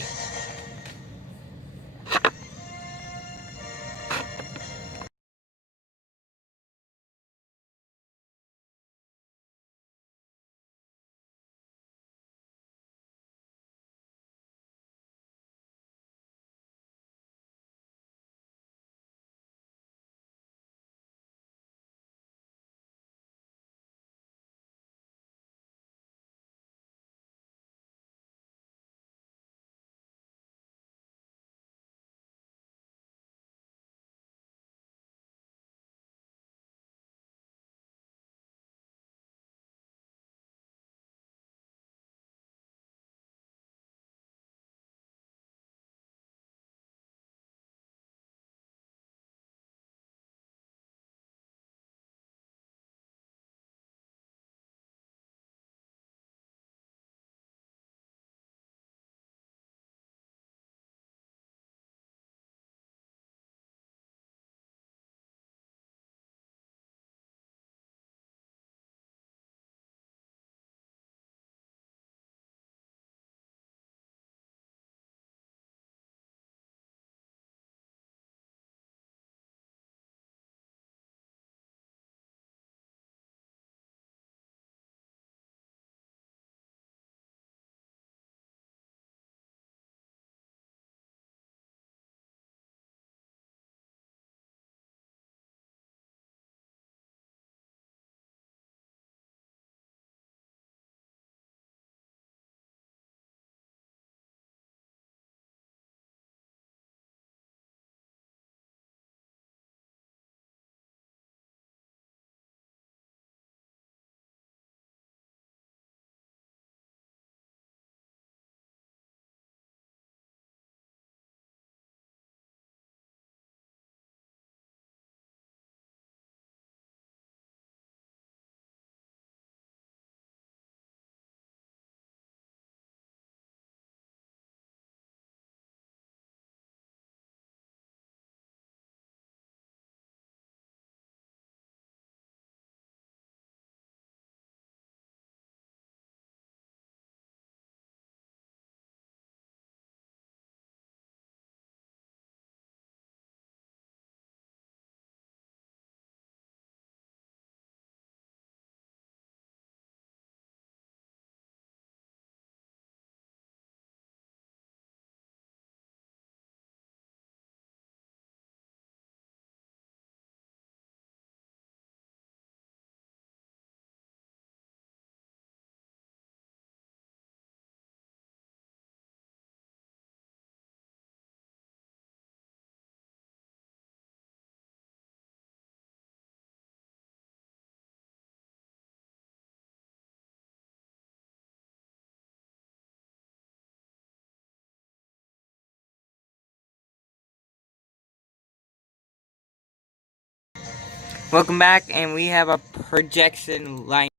Welcome back, and we have a projection line.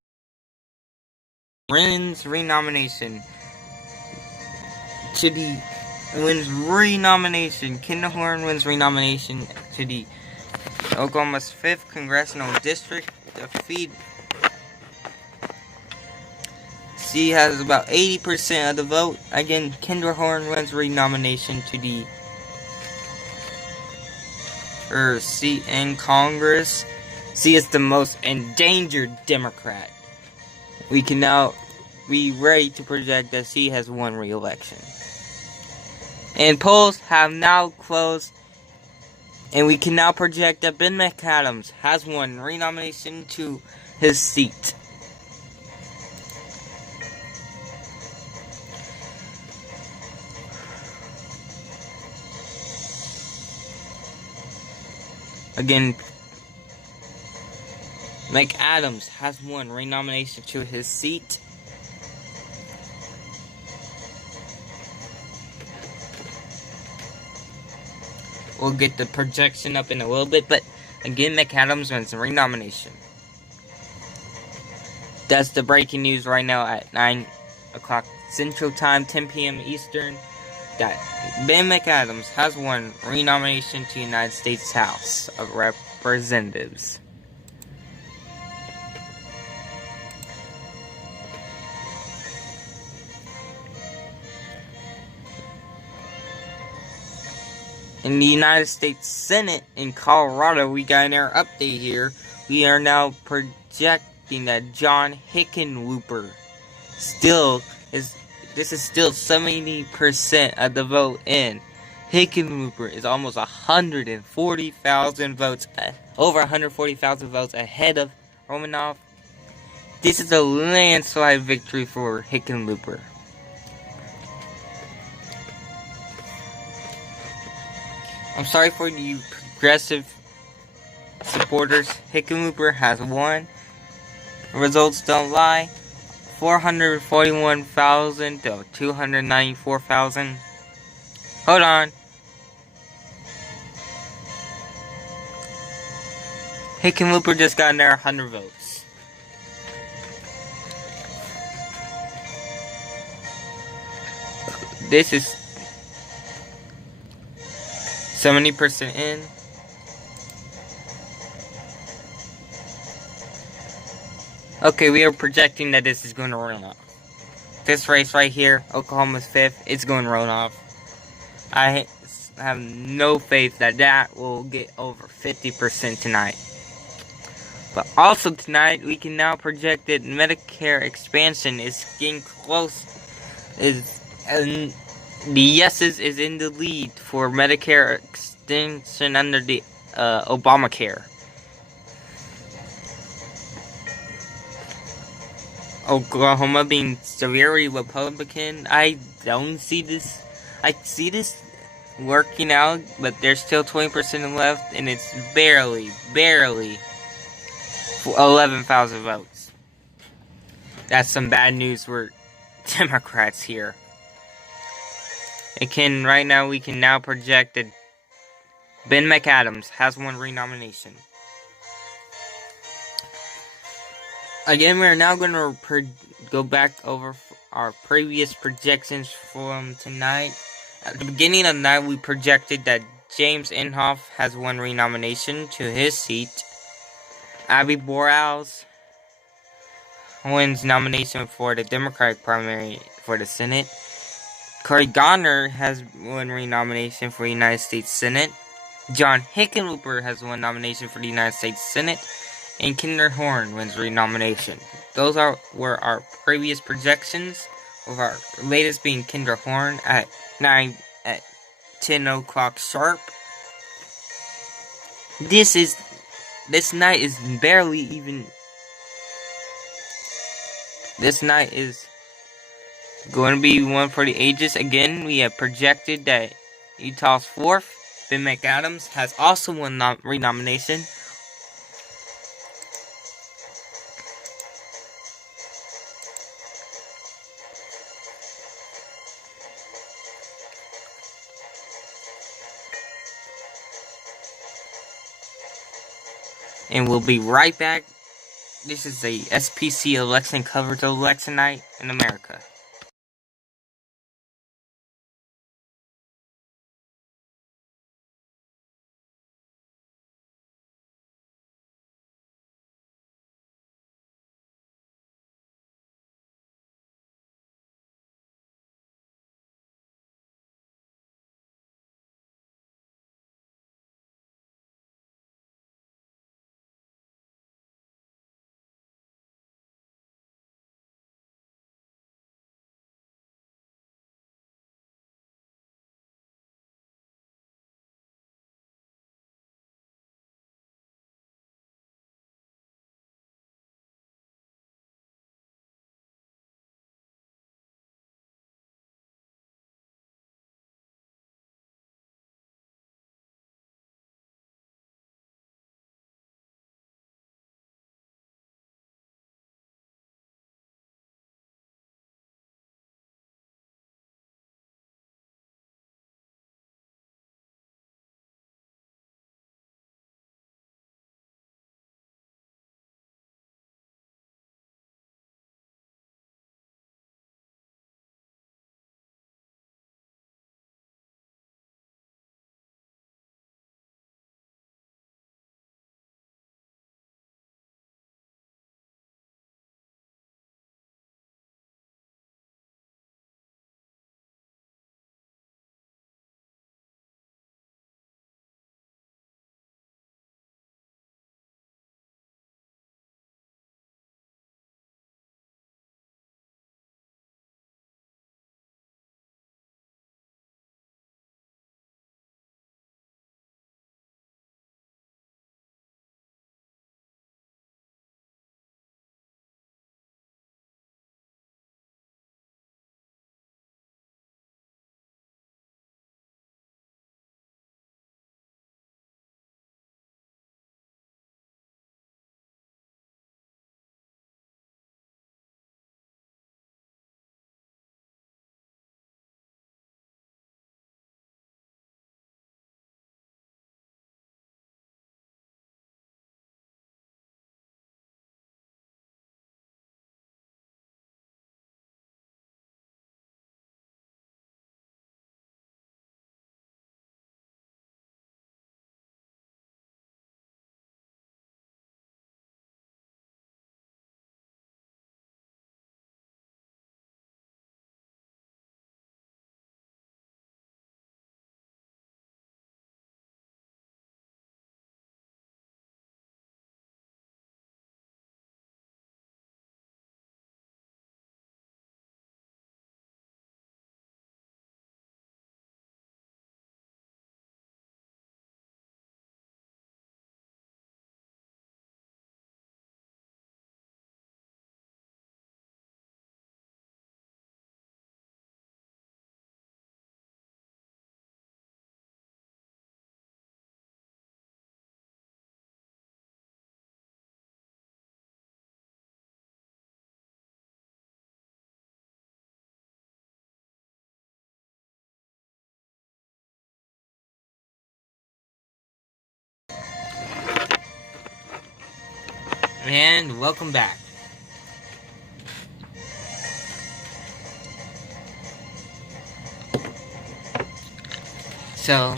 Wins renomination to the Kendall Horn wins renomination to the Oklahoma's 5th congressional district. Defeat. She has about 80% of the vote. Again, Kendall Horn wins renomination to the seat in Congress. She is the most endangered Democrat. We can now be ready to project that she has won re-election. And polls have now closed And we can now project that Ben McAdams has won renomination to his seat. Again, McAdams has won renomination to his seat. We'll get the projection up in a little bit, but again, McAdams wins the renomination. That's the breaking news right now at 9 o'clock Central Time, 10 p.m. Eastern, that Ben McAdams has won renomination to United States House of Representatives. In the United States Senate in Colorado, we got our update here. We are now projecting that John Hickenlooper this is still 70% of the vote in. Hickenlooper is almost 140,000 votes, over 140,000 votes ahead of Romanoff. This is a landslide victory for Hickenlooper. I'm sorry for you progressive supporters. Hickenlooper has won. Results don't lie. 441,000 to 294,000. Hold on. Hickenlooper just got near 100 votes. This is 70% in. Okay, we are projecting that this is going to run off. This race right here, Oklahoma's 5th, it's going to run off. I have no faith that will get over 50% tonight. But also tonight, we can now project that Medicare expansion is getting close. And the yeses is in the lead for Medicare extension under the Obamacare. Oklahoma being severely Republican, I don't see this. I see this working out, but there's still 20% left, and it's barely 11,000 votes. That's some bad news for Democrats here. Right now we can now project that Ben McAdams has won renomination. Again, we're now going to go back over our previous projections from tonight. At the beginning of the night, we projected that James Inhofe has won renomination to his seat. Abby Borals wins nomination for the Democratic primary for the Senate. Cory Gardner has won renomination for the United States Senate. John Hickenlooper has won nomination for the United States Senate. And Kinder Horn wins renomination. Those were our previous projections, with our latest being Kinder Horn at 10 o'clock sharp. This night is barely even. This night is going to be one for the ages. Again, we have projected that Utah's 4th, Ben McAdams, has also won renomination. And we'll be right back. This is a SPC election coverage of election night in America. And welcome back. So,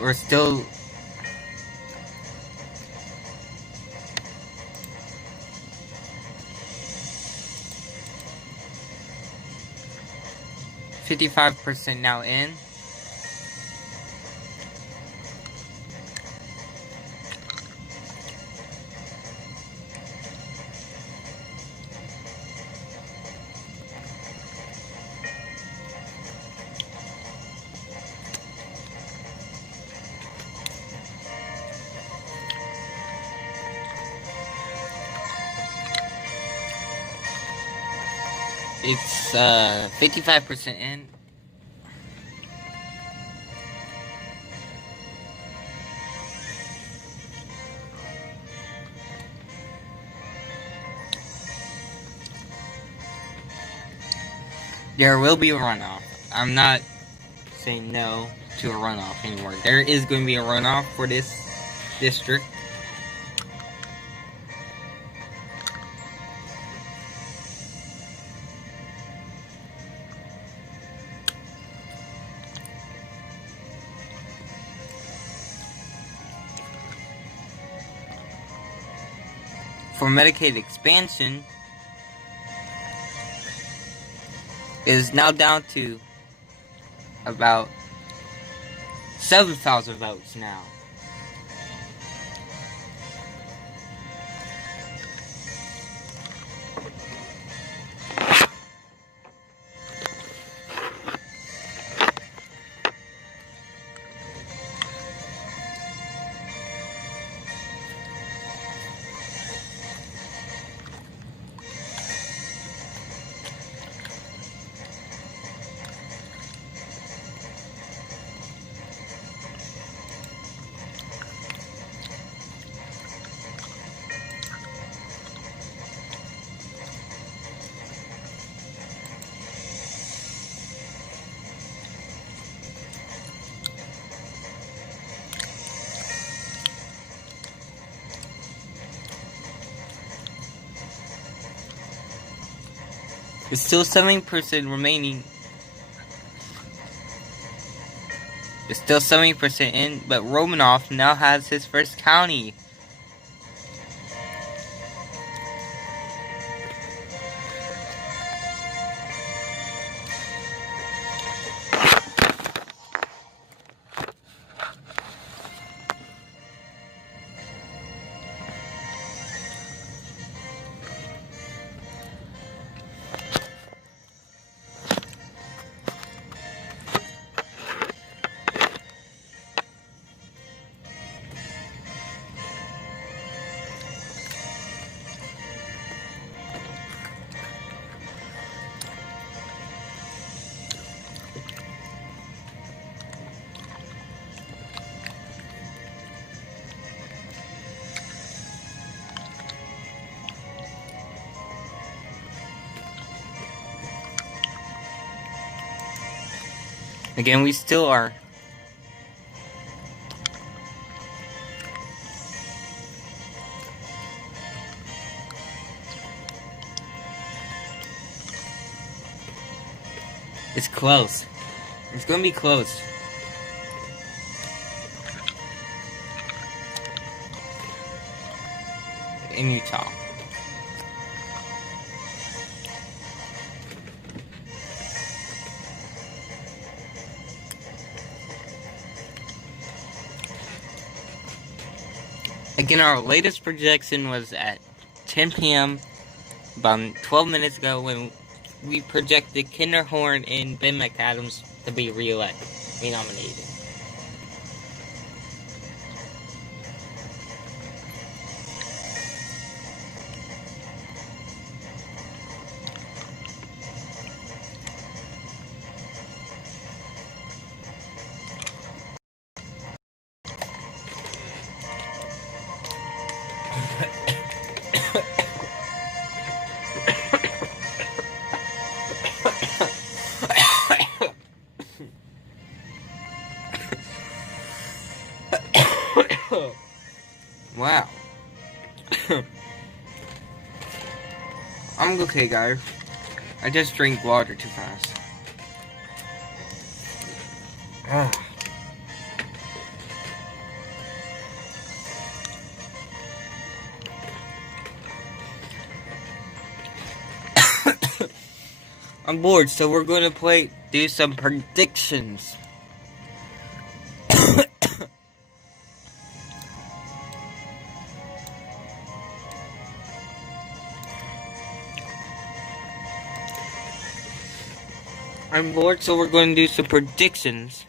we're still 55% now in. It's 55% in. There will be a runoff. I'm not saying no to a runoff anymore. There is going to be a runoff for this district. For Medicaid expansion, is now down to about 7,000 votes now. There's still 70% remaining. There's still 70% in, but Romanoff now has his first county. Again, we still are. It's close. It's gonna be close. In Utah. Again, our latest projection was at 10 p.m. about 12 minutes ago when we projected Kinder Horn and Ben McAdams to be renominated. Wow. I'm okay, guys. I just drink water too fast. I'm bored, so we're gonna do some predictions. I'm bored, so we're going to do some predictions.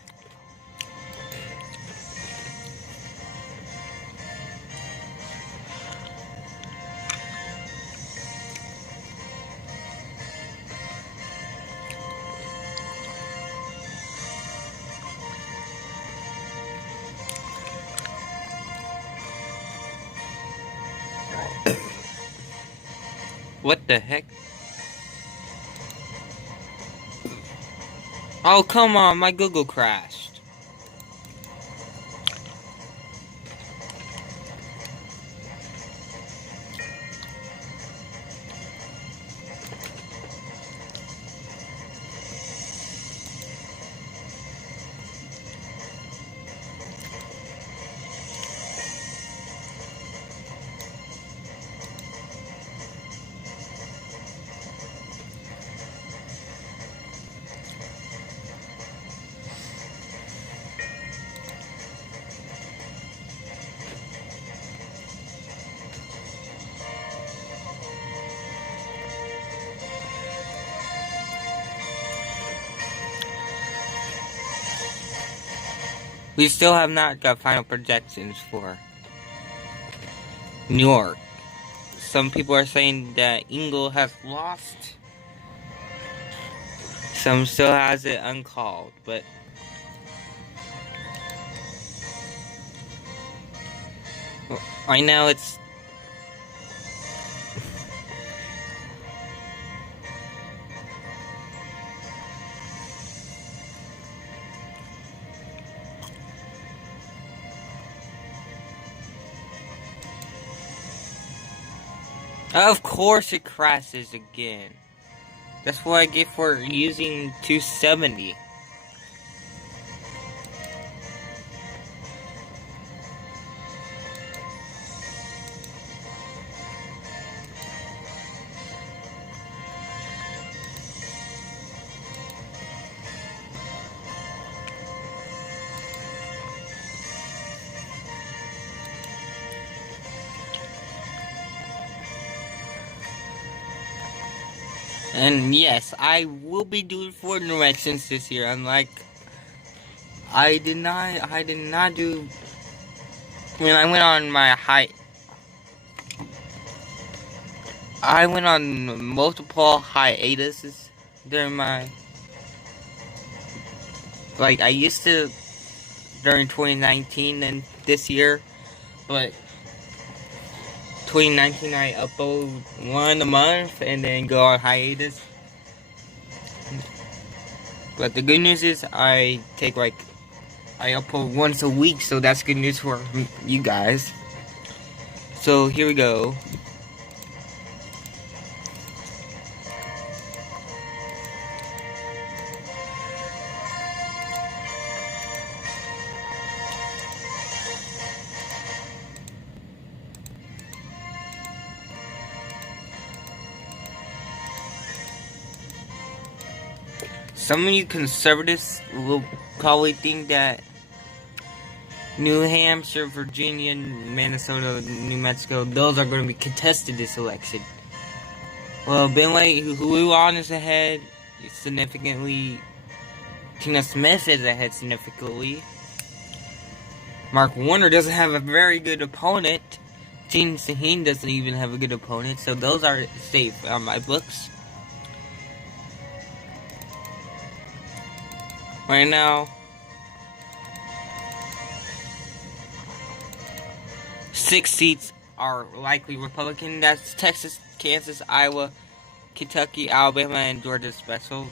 What the heck? Oh, come on, my Google crashed. We still have not got final projections for New York. Some people are saying that Engel has lost. Some still has it uncalled, but right now it's of course it crashes again. That's what I get for using 270. And yes, I will be doing 4 directions this year. Unlike I did not do when I went on my I went on multiple hiatuses during my I used to during 2019 and this year, but 2019 I upload one a month and then go on hiatus. But the good news is I upload once a week, so that's good news for you guys. So here we go. Some of you conservatives will probably think that New Hampshire, Virginia, Minnesota, New Mexico, those are going to be contested this election. Well, Ben White, who on is ahead significantly. Tina Smith is ahead significantly. Mark Warner doesn't have a very good opponent. Gene Shaheen doesn't even have a good opponent, so those are safe on my books. Right now, 6 seats are likely Republican. That's Texas, Kansas, Iowa, Kentucky, Alabama, and Georgia special.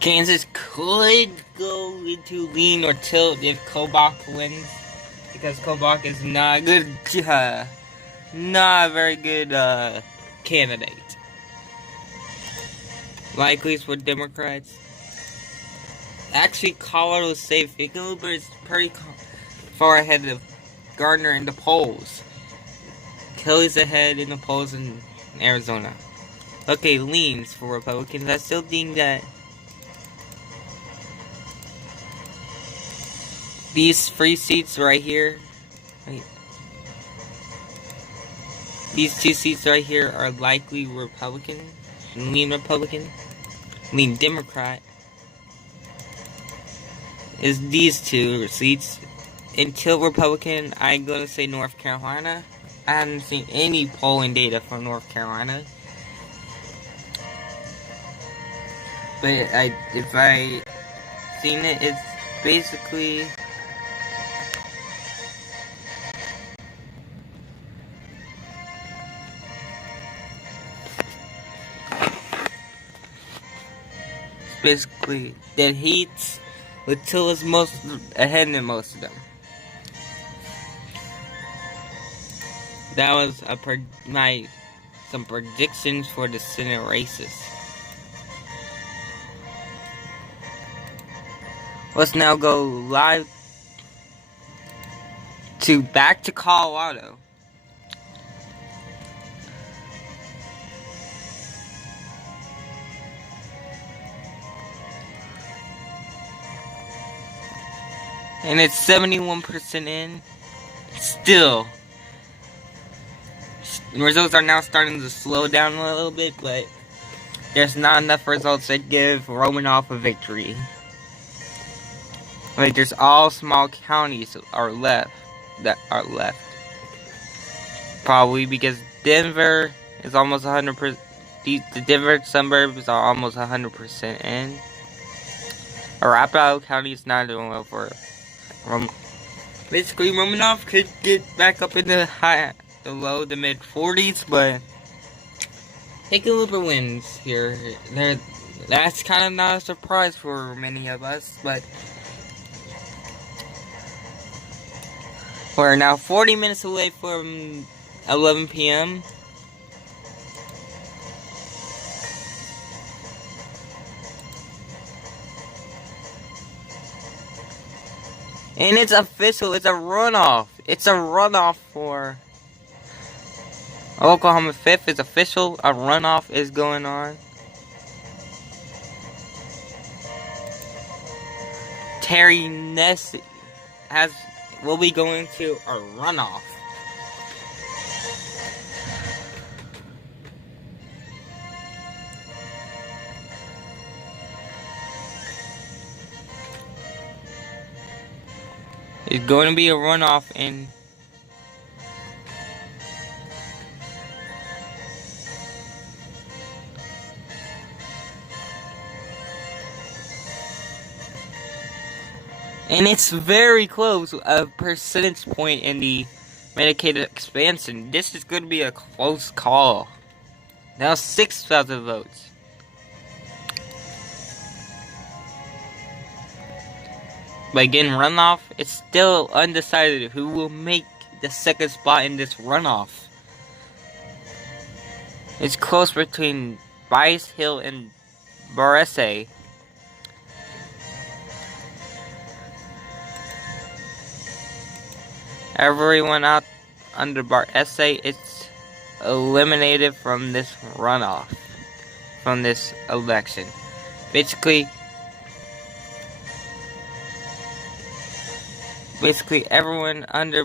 Kansas could go into lean or tilt if Kobach wins, because Kobach is not a good, not a very good candidate. Likely for Democrats. Actually, Colorado is safe. Hickenlooper is pretty far ahead of Gardner in the polls. Kelly's ahead in the polls in Arizona. Okay, leans for Republicans. I still think that these free seats right here, these two seats right here are likely Republican, lean Democrat. Is these two seats. Until Republican, I'm gonna say North Carolina. I haven't seen any polling data for North Carolina. But if I seen it, it's basically that heats Latilla's most ahead than most of them. That was some predictions for the Senate races. Let's now go live back to Colorado. And it's 71% in. Still, results are now starting to slow down a little bit, but there's not enough results that give Romanoff a victory. Like, there's all small counties that are left. Probably because Denver is almost 100%. The Denver suburbs are almost 100% in. Arapahoe County is not doing well for basically, Romanoff could get back up in the low to mid 40s, but Hickenlooper wins here. That's kind of not a surprise for many of us, but we're now 40 minutes away from 11 p.m. And it's official. It's a runoff. It's a runoff for Oklahoma 5th. It's official. A runoff is going on. Terry Ness will be going to a runoff. It's going to be a runoff in and it's very close, a percentage point in the Medicaid expansion. This is going to be a close call. Now 6,000 votes. But again, runoff, it's still undecided who will make the second spot in this runoff. It's close between Bice, Hill, and Barrese. Everyone out under Barrese is eliminated from this runoff, from this election. Basically everyone under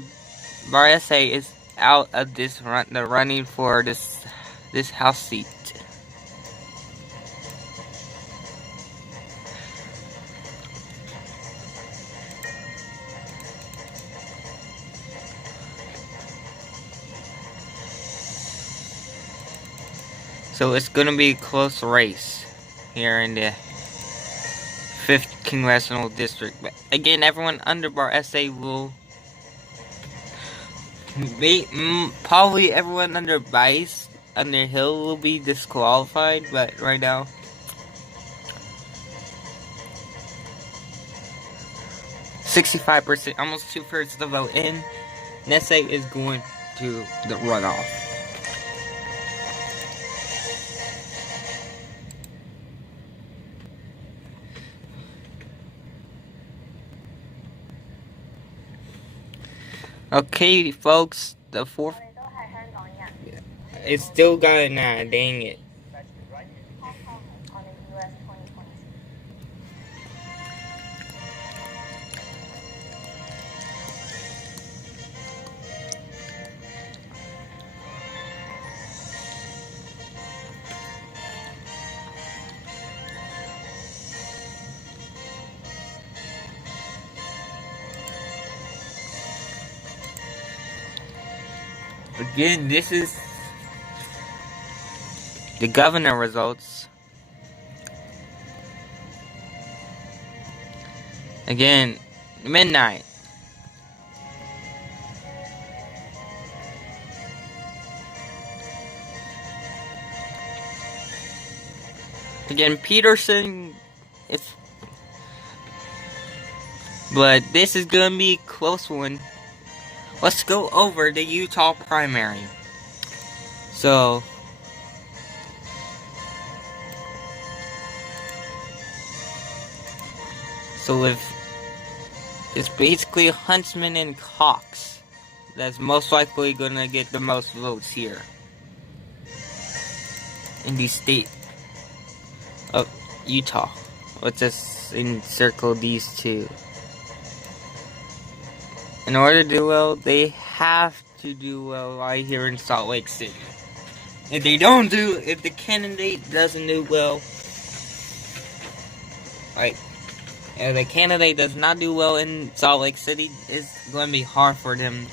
Barrese is out of the running for this House seat. So it's going to be a close race here in the 5th Congressional District. But again, everyone under Barrese will be, probably everyone under Bice, under Hill will be disqualified, but right now 65%, almost 2/3 of the vote in. Nesse is going to the runoff. Okay, folks, the fourth. It's still got a 9, dang it. Again, this is the governor results. Again, midnight. Again, Peterson, but this is gonna be a close one. Let's go over the Utah primary. So if it's basically Huntsman and Cox that's most likely gonna get the most votes here in the state of Utah. Let's just encircle these two. In order to do well, they have to do well right here in Salt Lake City. If the candidate doesn't do well, if the candidate does not do well in Salt Lake City, it's going to be hard for them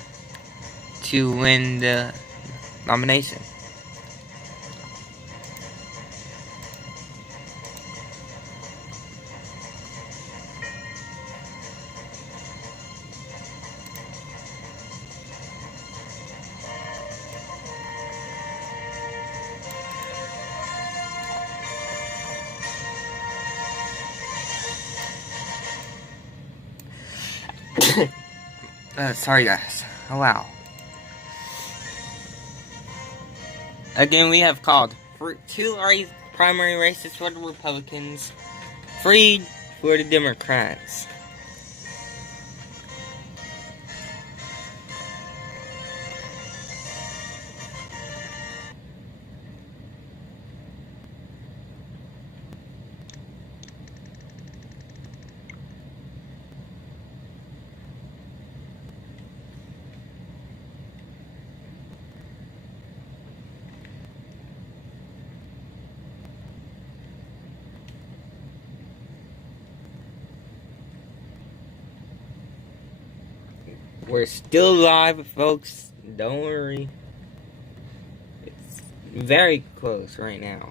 to win the nomination. Sorry guys. Oh wow. Again, we have called for 2 primary races for the Republicans, 3 for the Democrats. We're still live, folks. Don't worry. It's very close right now.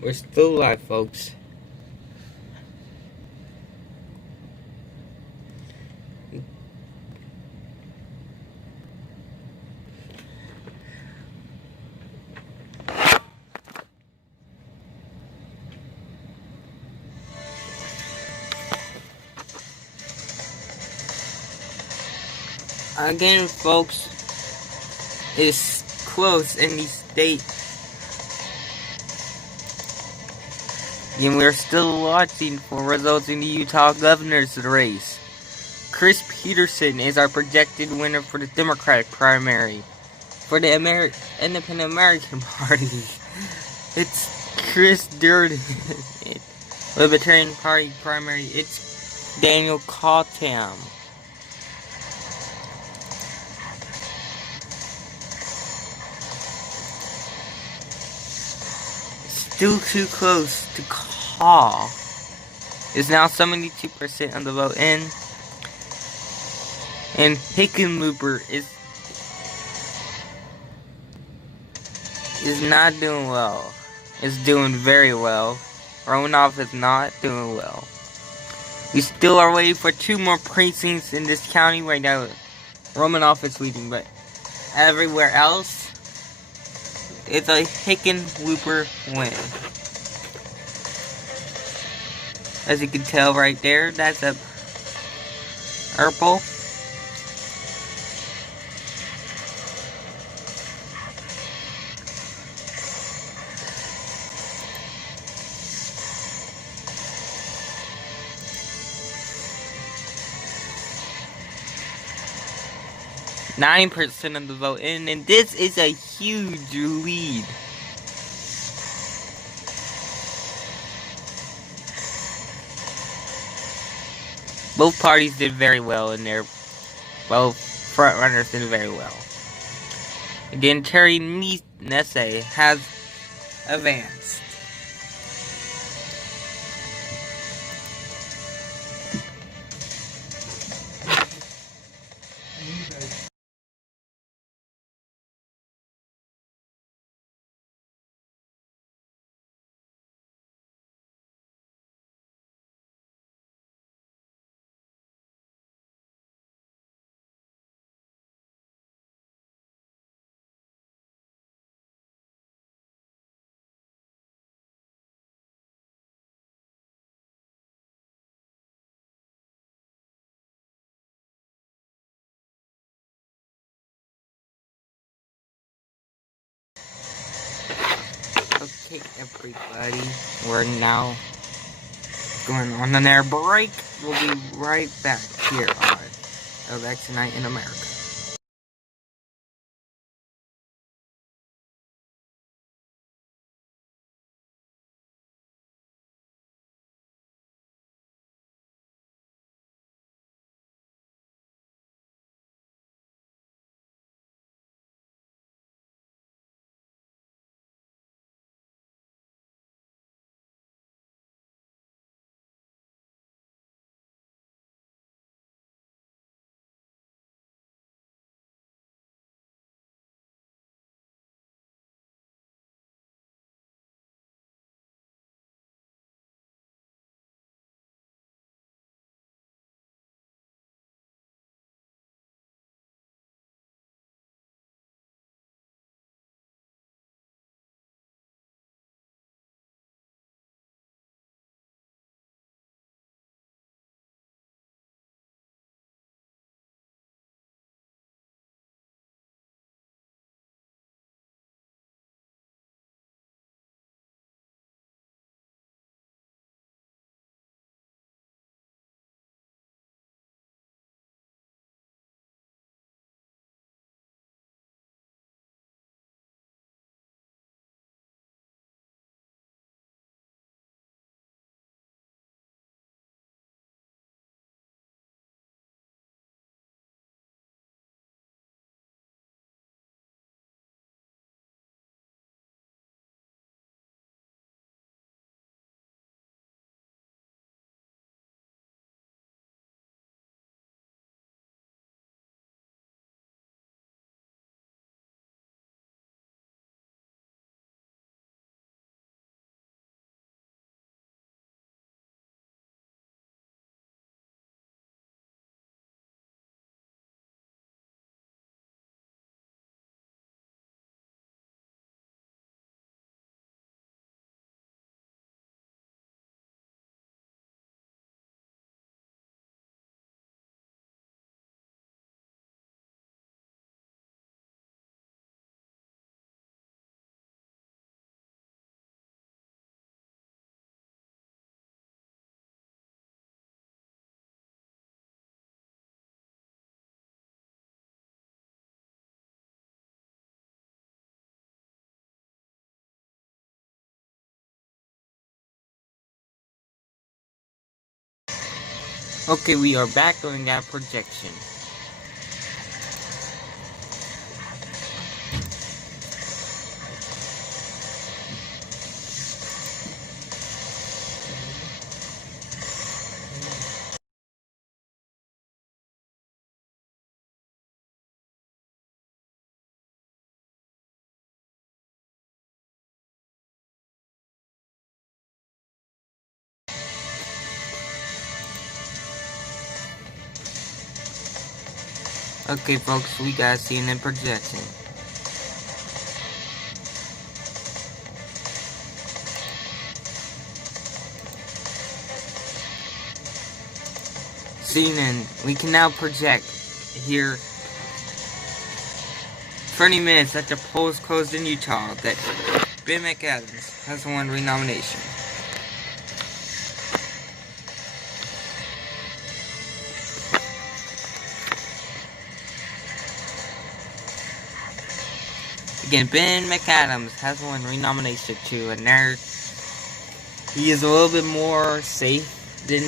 We're still live, folks. Again, folks, it's close in the state. And we're still watching for results in the Utah governor's race. Chris Peterson is our projected winner for the Democratic primary. For the Independent American Party, it's Chris Durden. Libertarian Party primary, it's Daniel Cottam. Still too close to call. Is now 72% of the vote in. And Hickenlooper is not doing well. Is doing very well. Romanoff is not doing well. We still are waiting for 2 more precincts in this county right now. Romanoff is leading, but everywhere else, it's a Hickenlooper win. As you can tell right there, that's a purple. %9 of the vote in, and this is a huge lead. Both parties did very well in their, both front runners did very well. Again, Terry Nesse has advanced. Okay, everybody, we're now going on an air break. We'll be right back here on Election Night in America. Okay, we are back on that projection. Okay, folks, we got CNN projection. CNN, we can now project here 30 minutes after polls closed in Utah that Ben McAdams has won renomination. Again, Ben McAdams has won renomination too, and there he is a little bit more safe than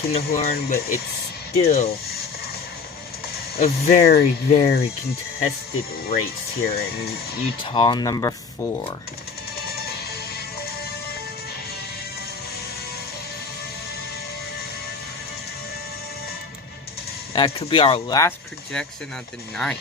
Kendall Horn, but it's still a very, very contested race here in Utah number 4. That could be our last projection of the night.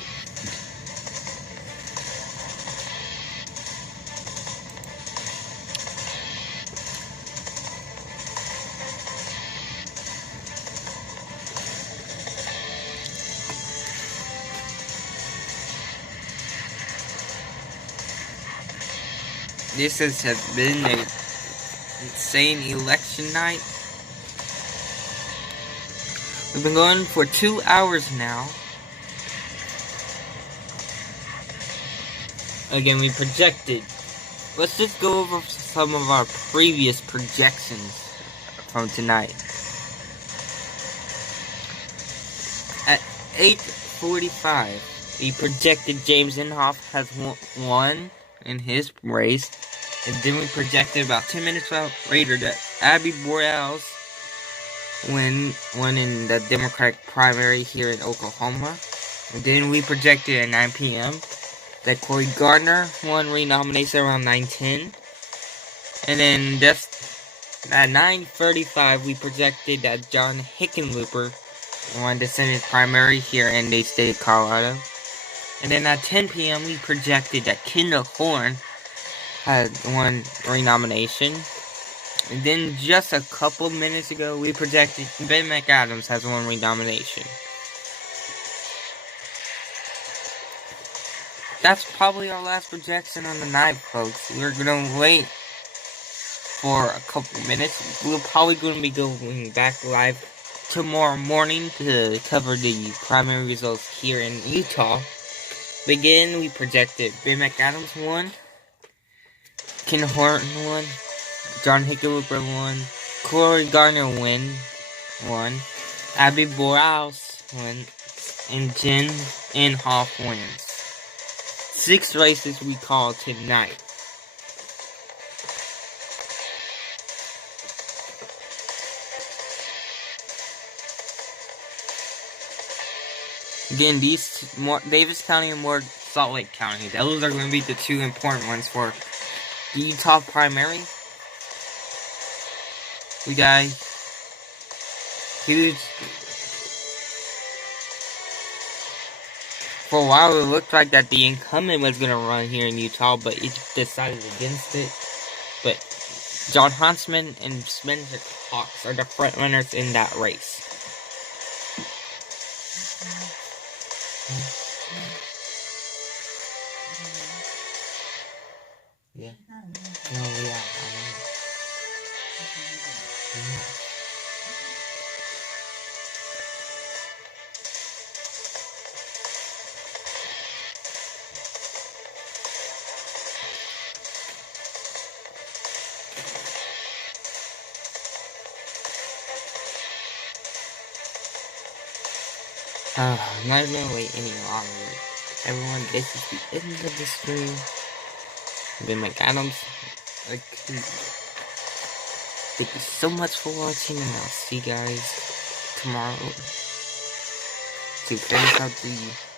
This has been an insane election night. We've been going for 2 hours now. Again, we projected. Let's just go over some of our previous projections from tonight. At 8:45, we projected James Inhofe has won in his race. And then we projected about 10 minutes later that Abby Boreals won in the Democratic primary here in Oklahoma. And then we projected at 9 p.m. that Cory Gardner won renomination around 9:10. And then just at 9:35 we projected that John Hickenlooper won the Senate primary here in the state of Colorado. And then at 10 p.m. we projected that Kendall Horn had won renomination. And then just a couple minutes ago, we projected Ben McAdams has won renomination. That's probably our last projection on the night, folks. We're gonna wait for a couple minutes. We're probably gonna be going back live tomorrow morning to cover the primary results here in Utah. Again, we projected Ben McAdams won, Kendall Horn won, John Hickenlooper won, Cory Gardner won, Abby Boreals won, and Jen Inhofe wins. 6 races we call tonight. Again, these Davis County and Salt Lake County, those are going to be the 2 important ones for the Utah primary. We got huge. For a while, it looked like that the incumbent was going to run here in Utah, but it decided against it. But Jon Huntsman and Spencer Cox are the front runners in that race. Yeah. No, yeah. I'm not gonna wait any longer. Everyone, this is the end of the stream. Ben McAdams. Thank you so much for watching, and I'll see you guys tomorrow to finish out the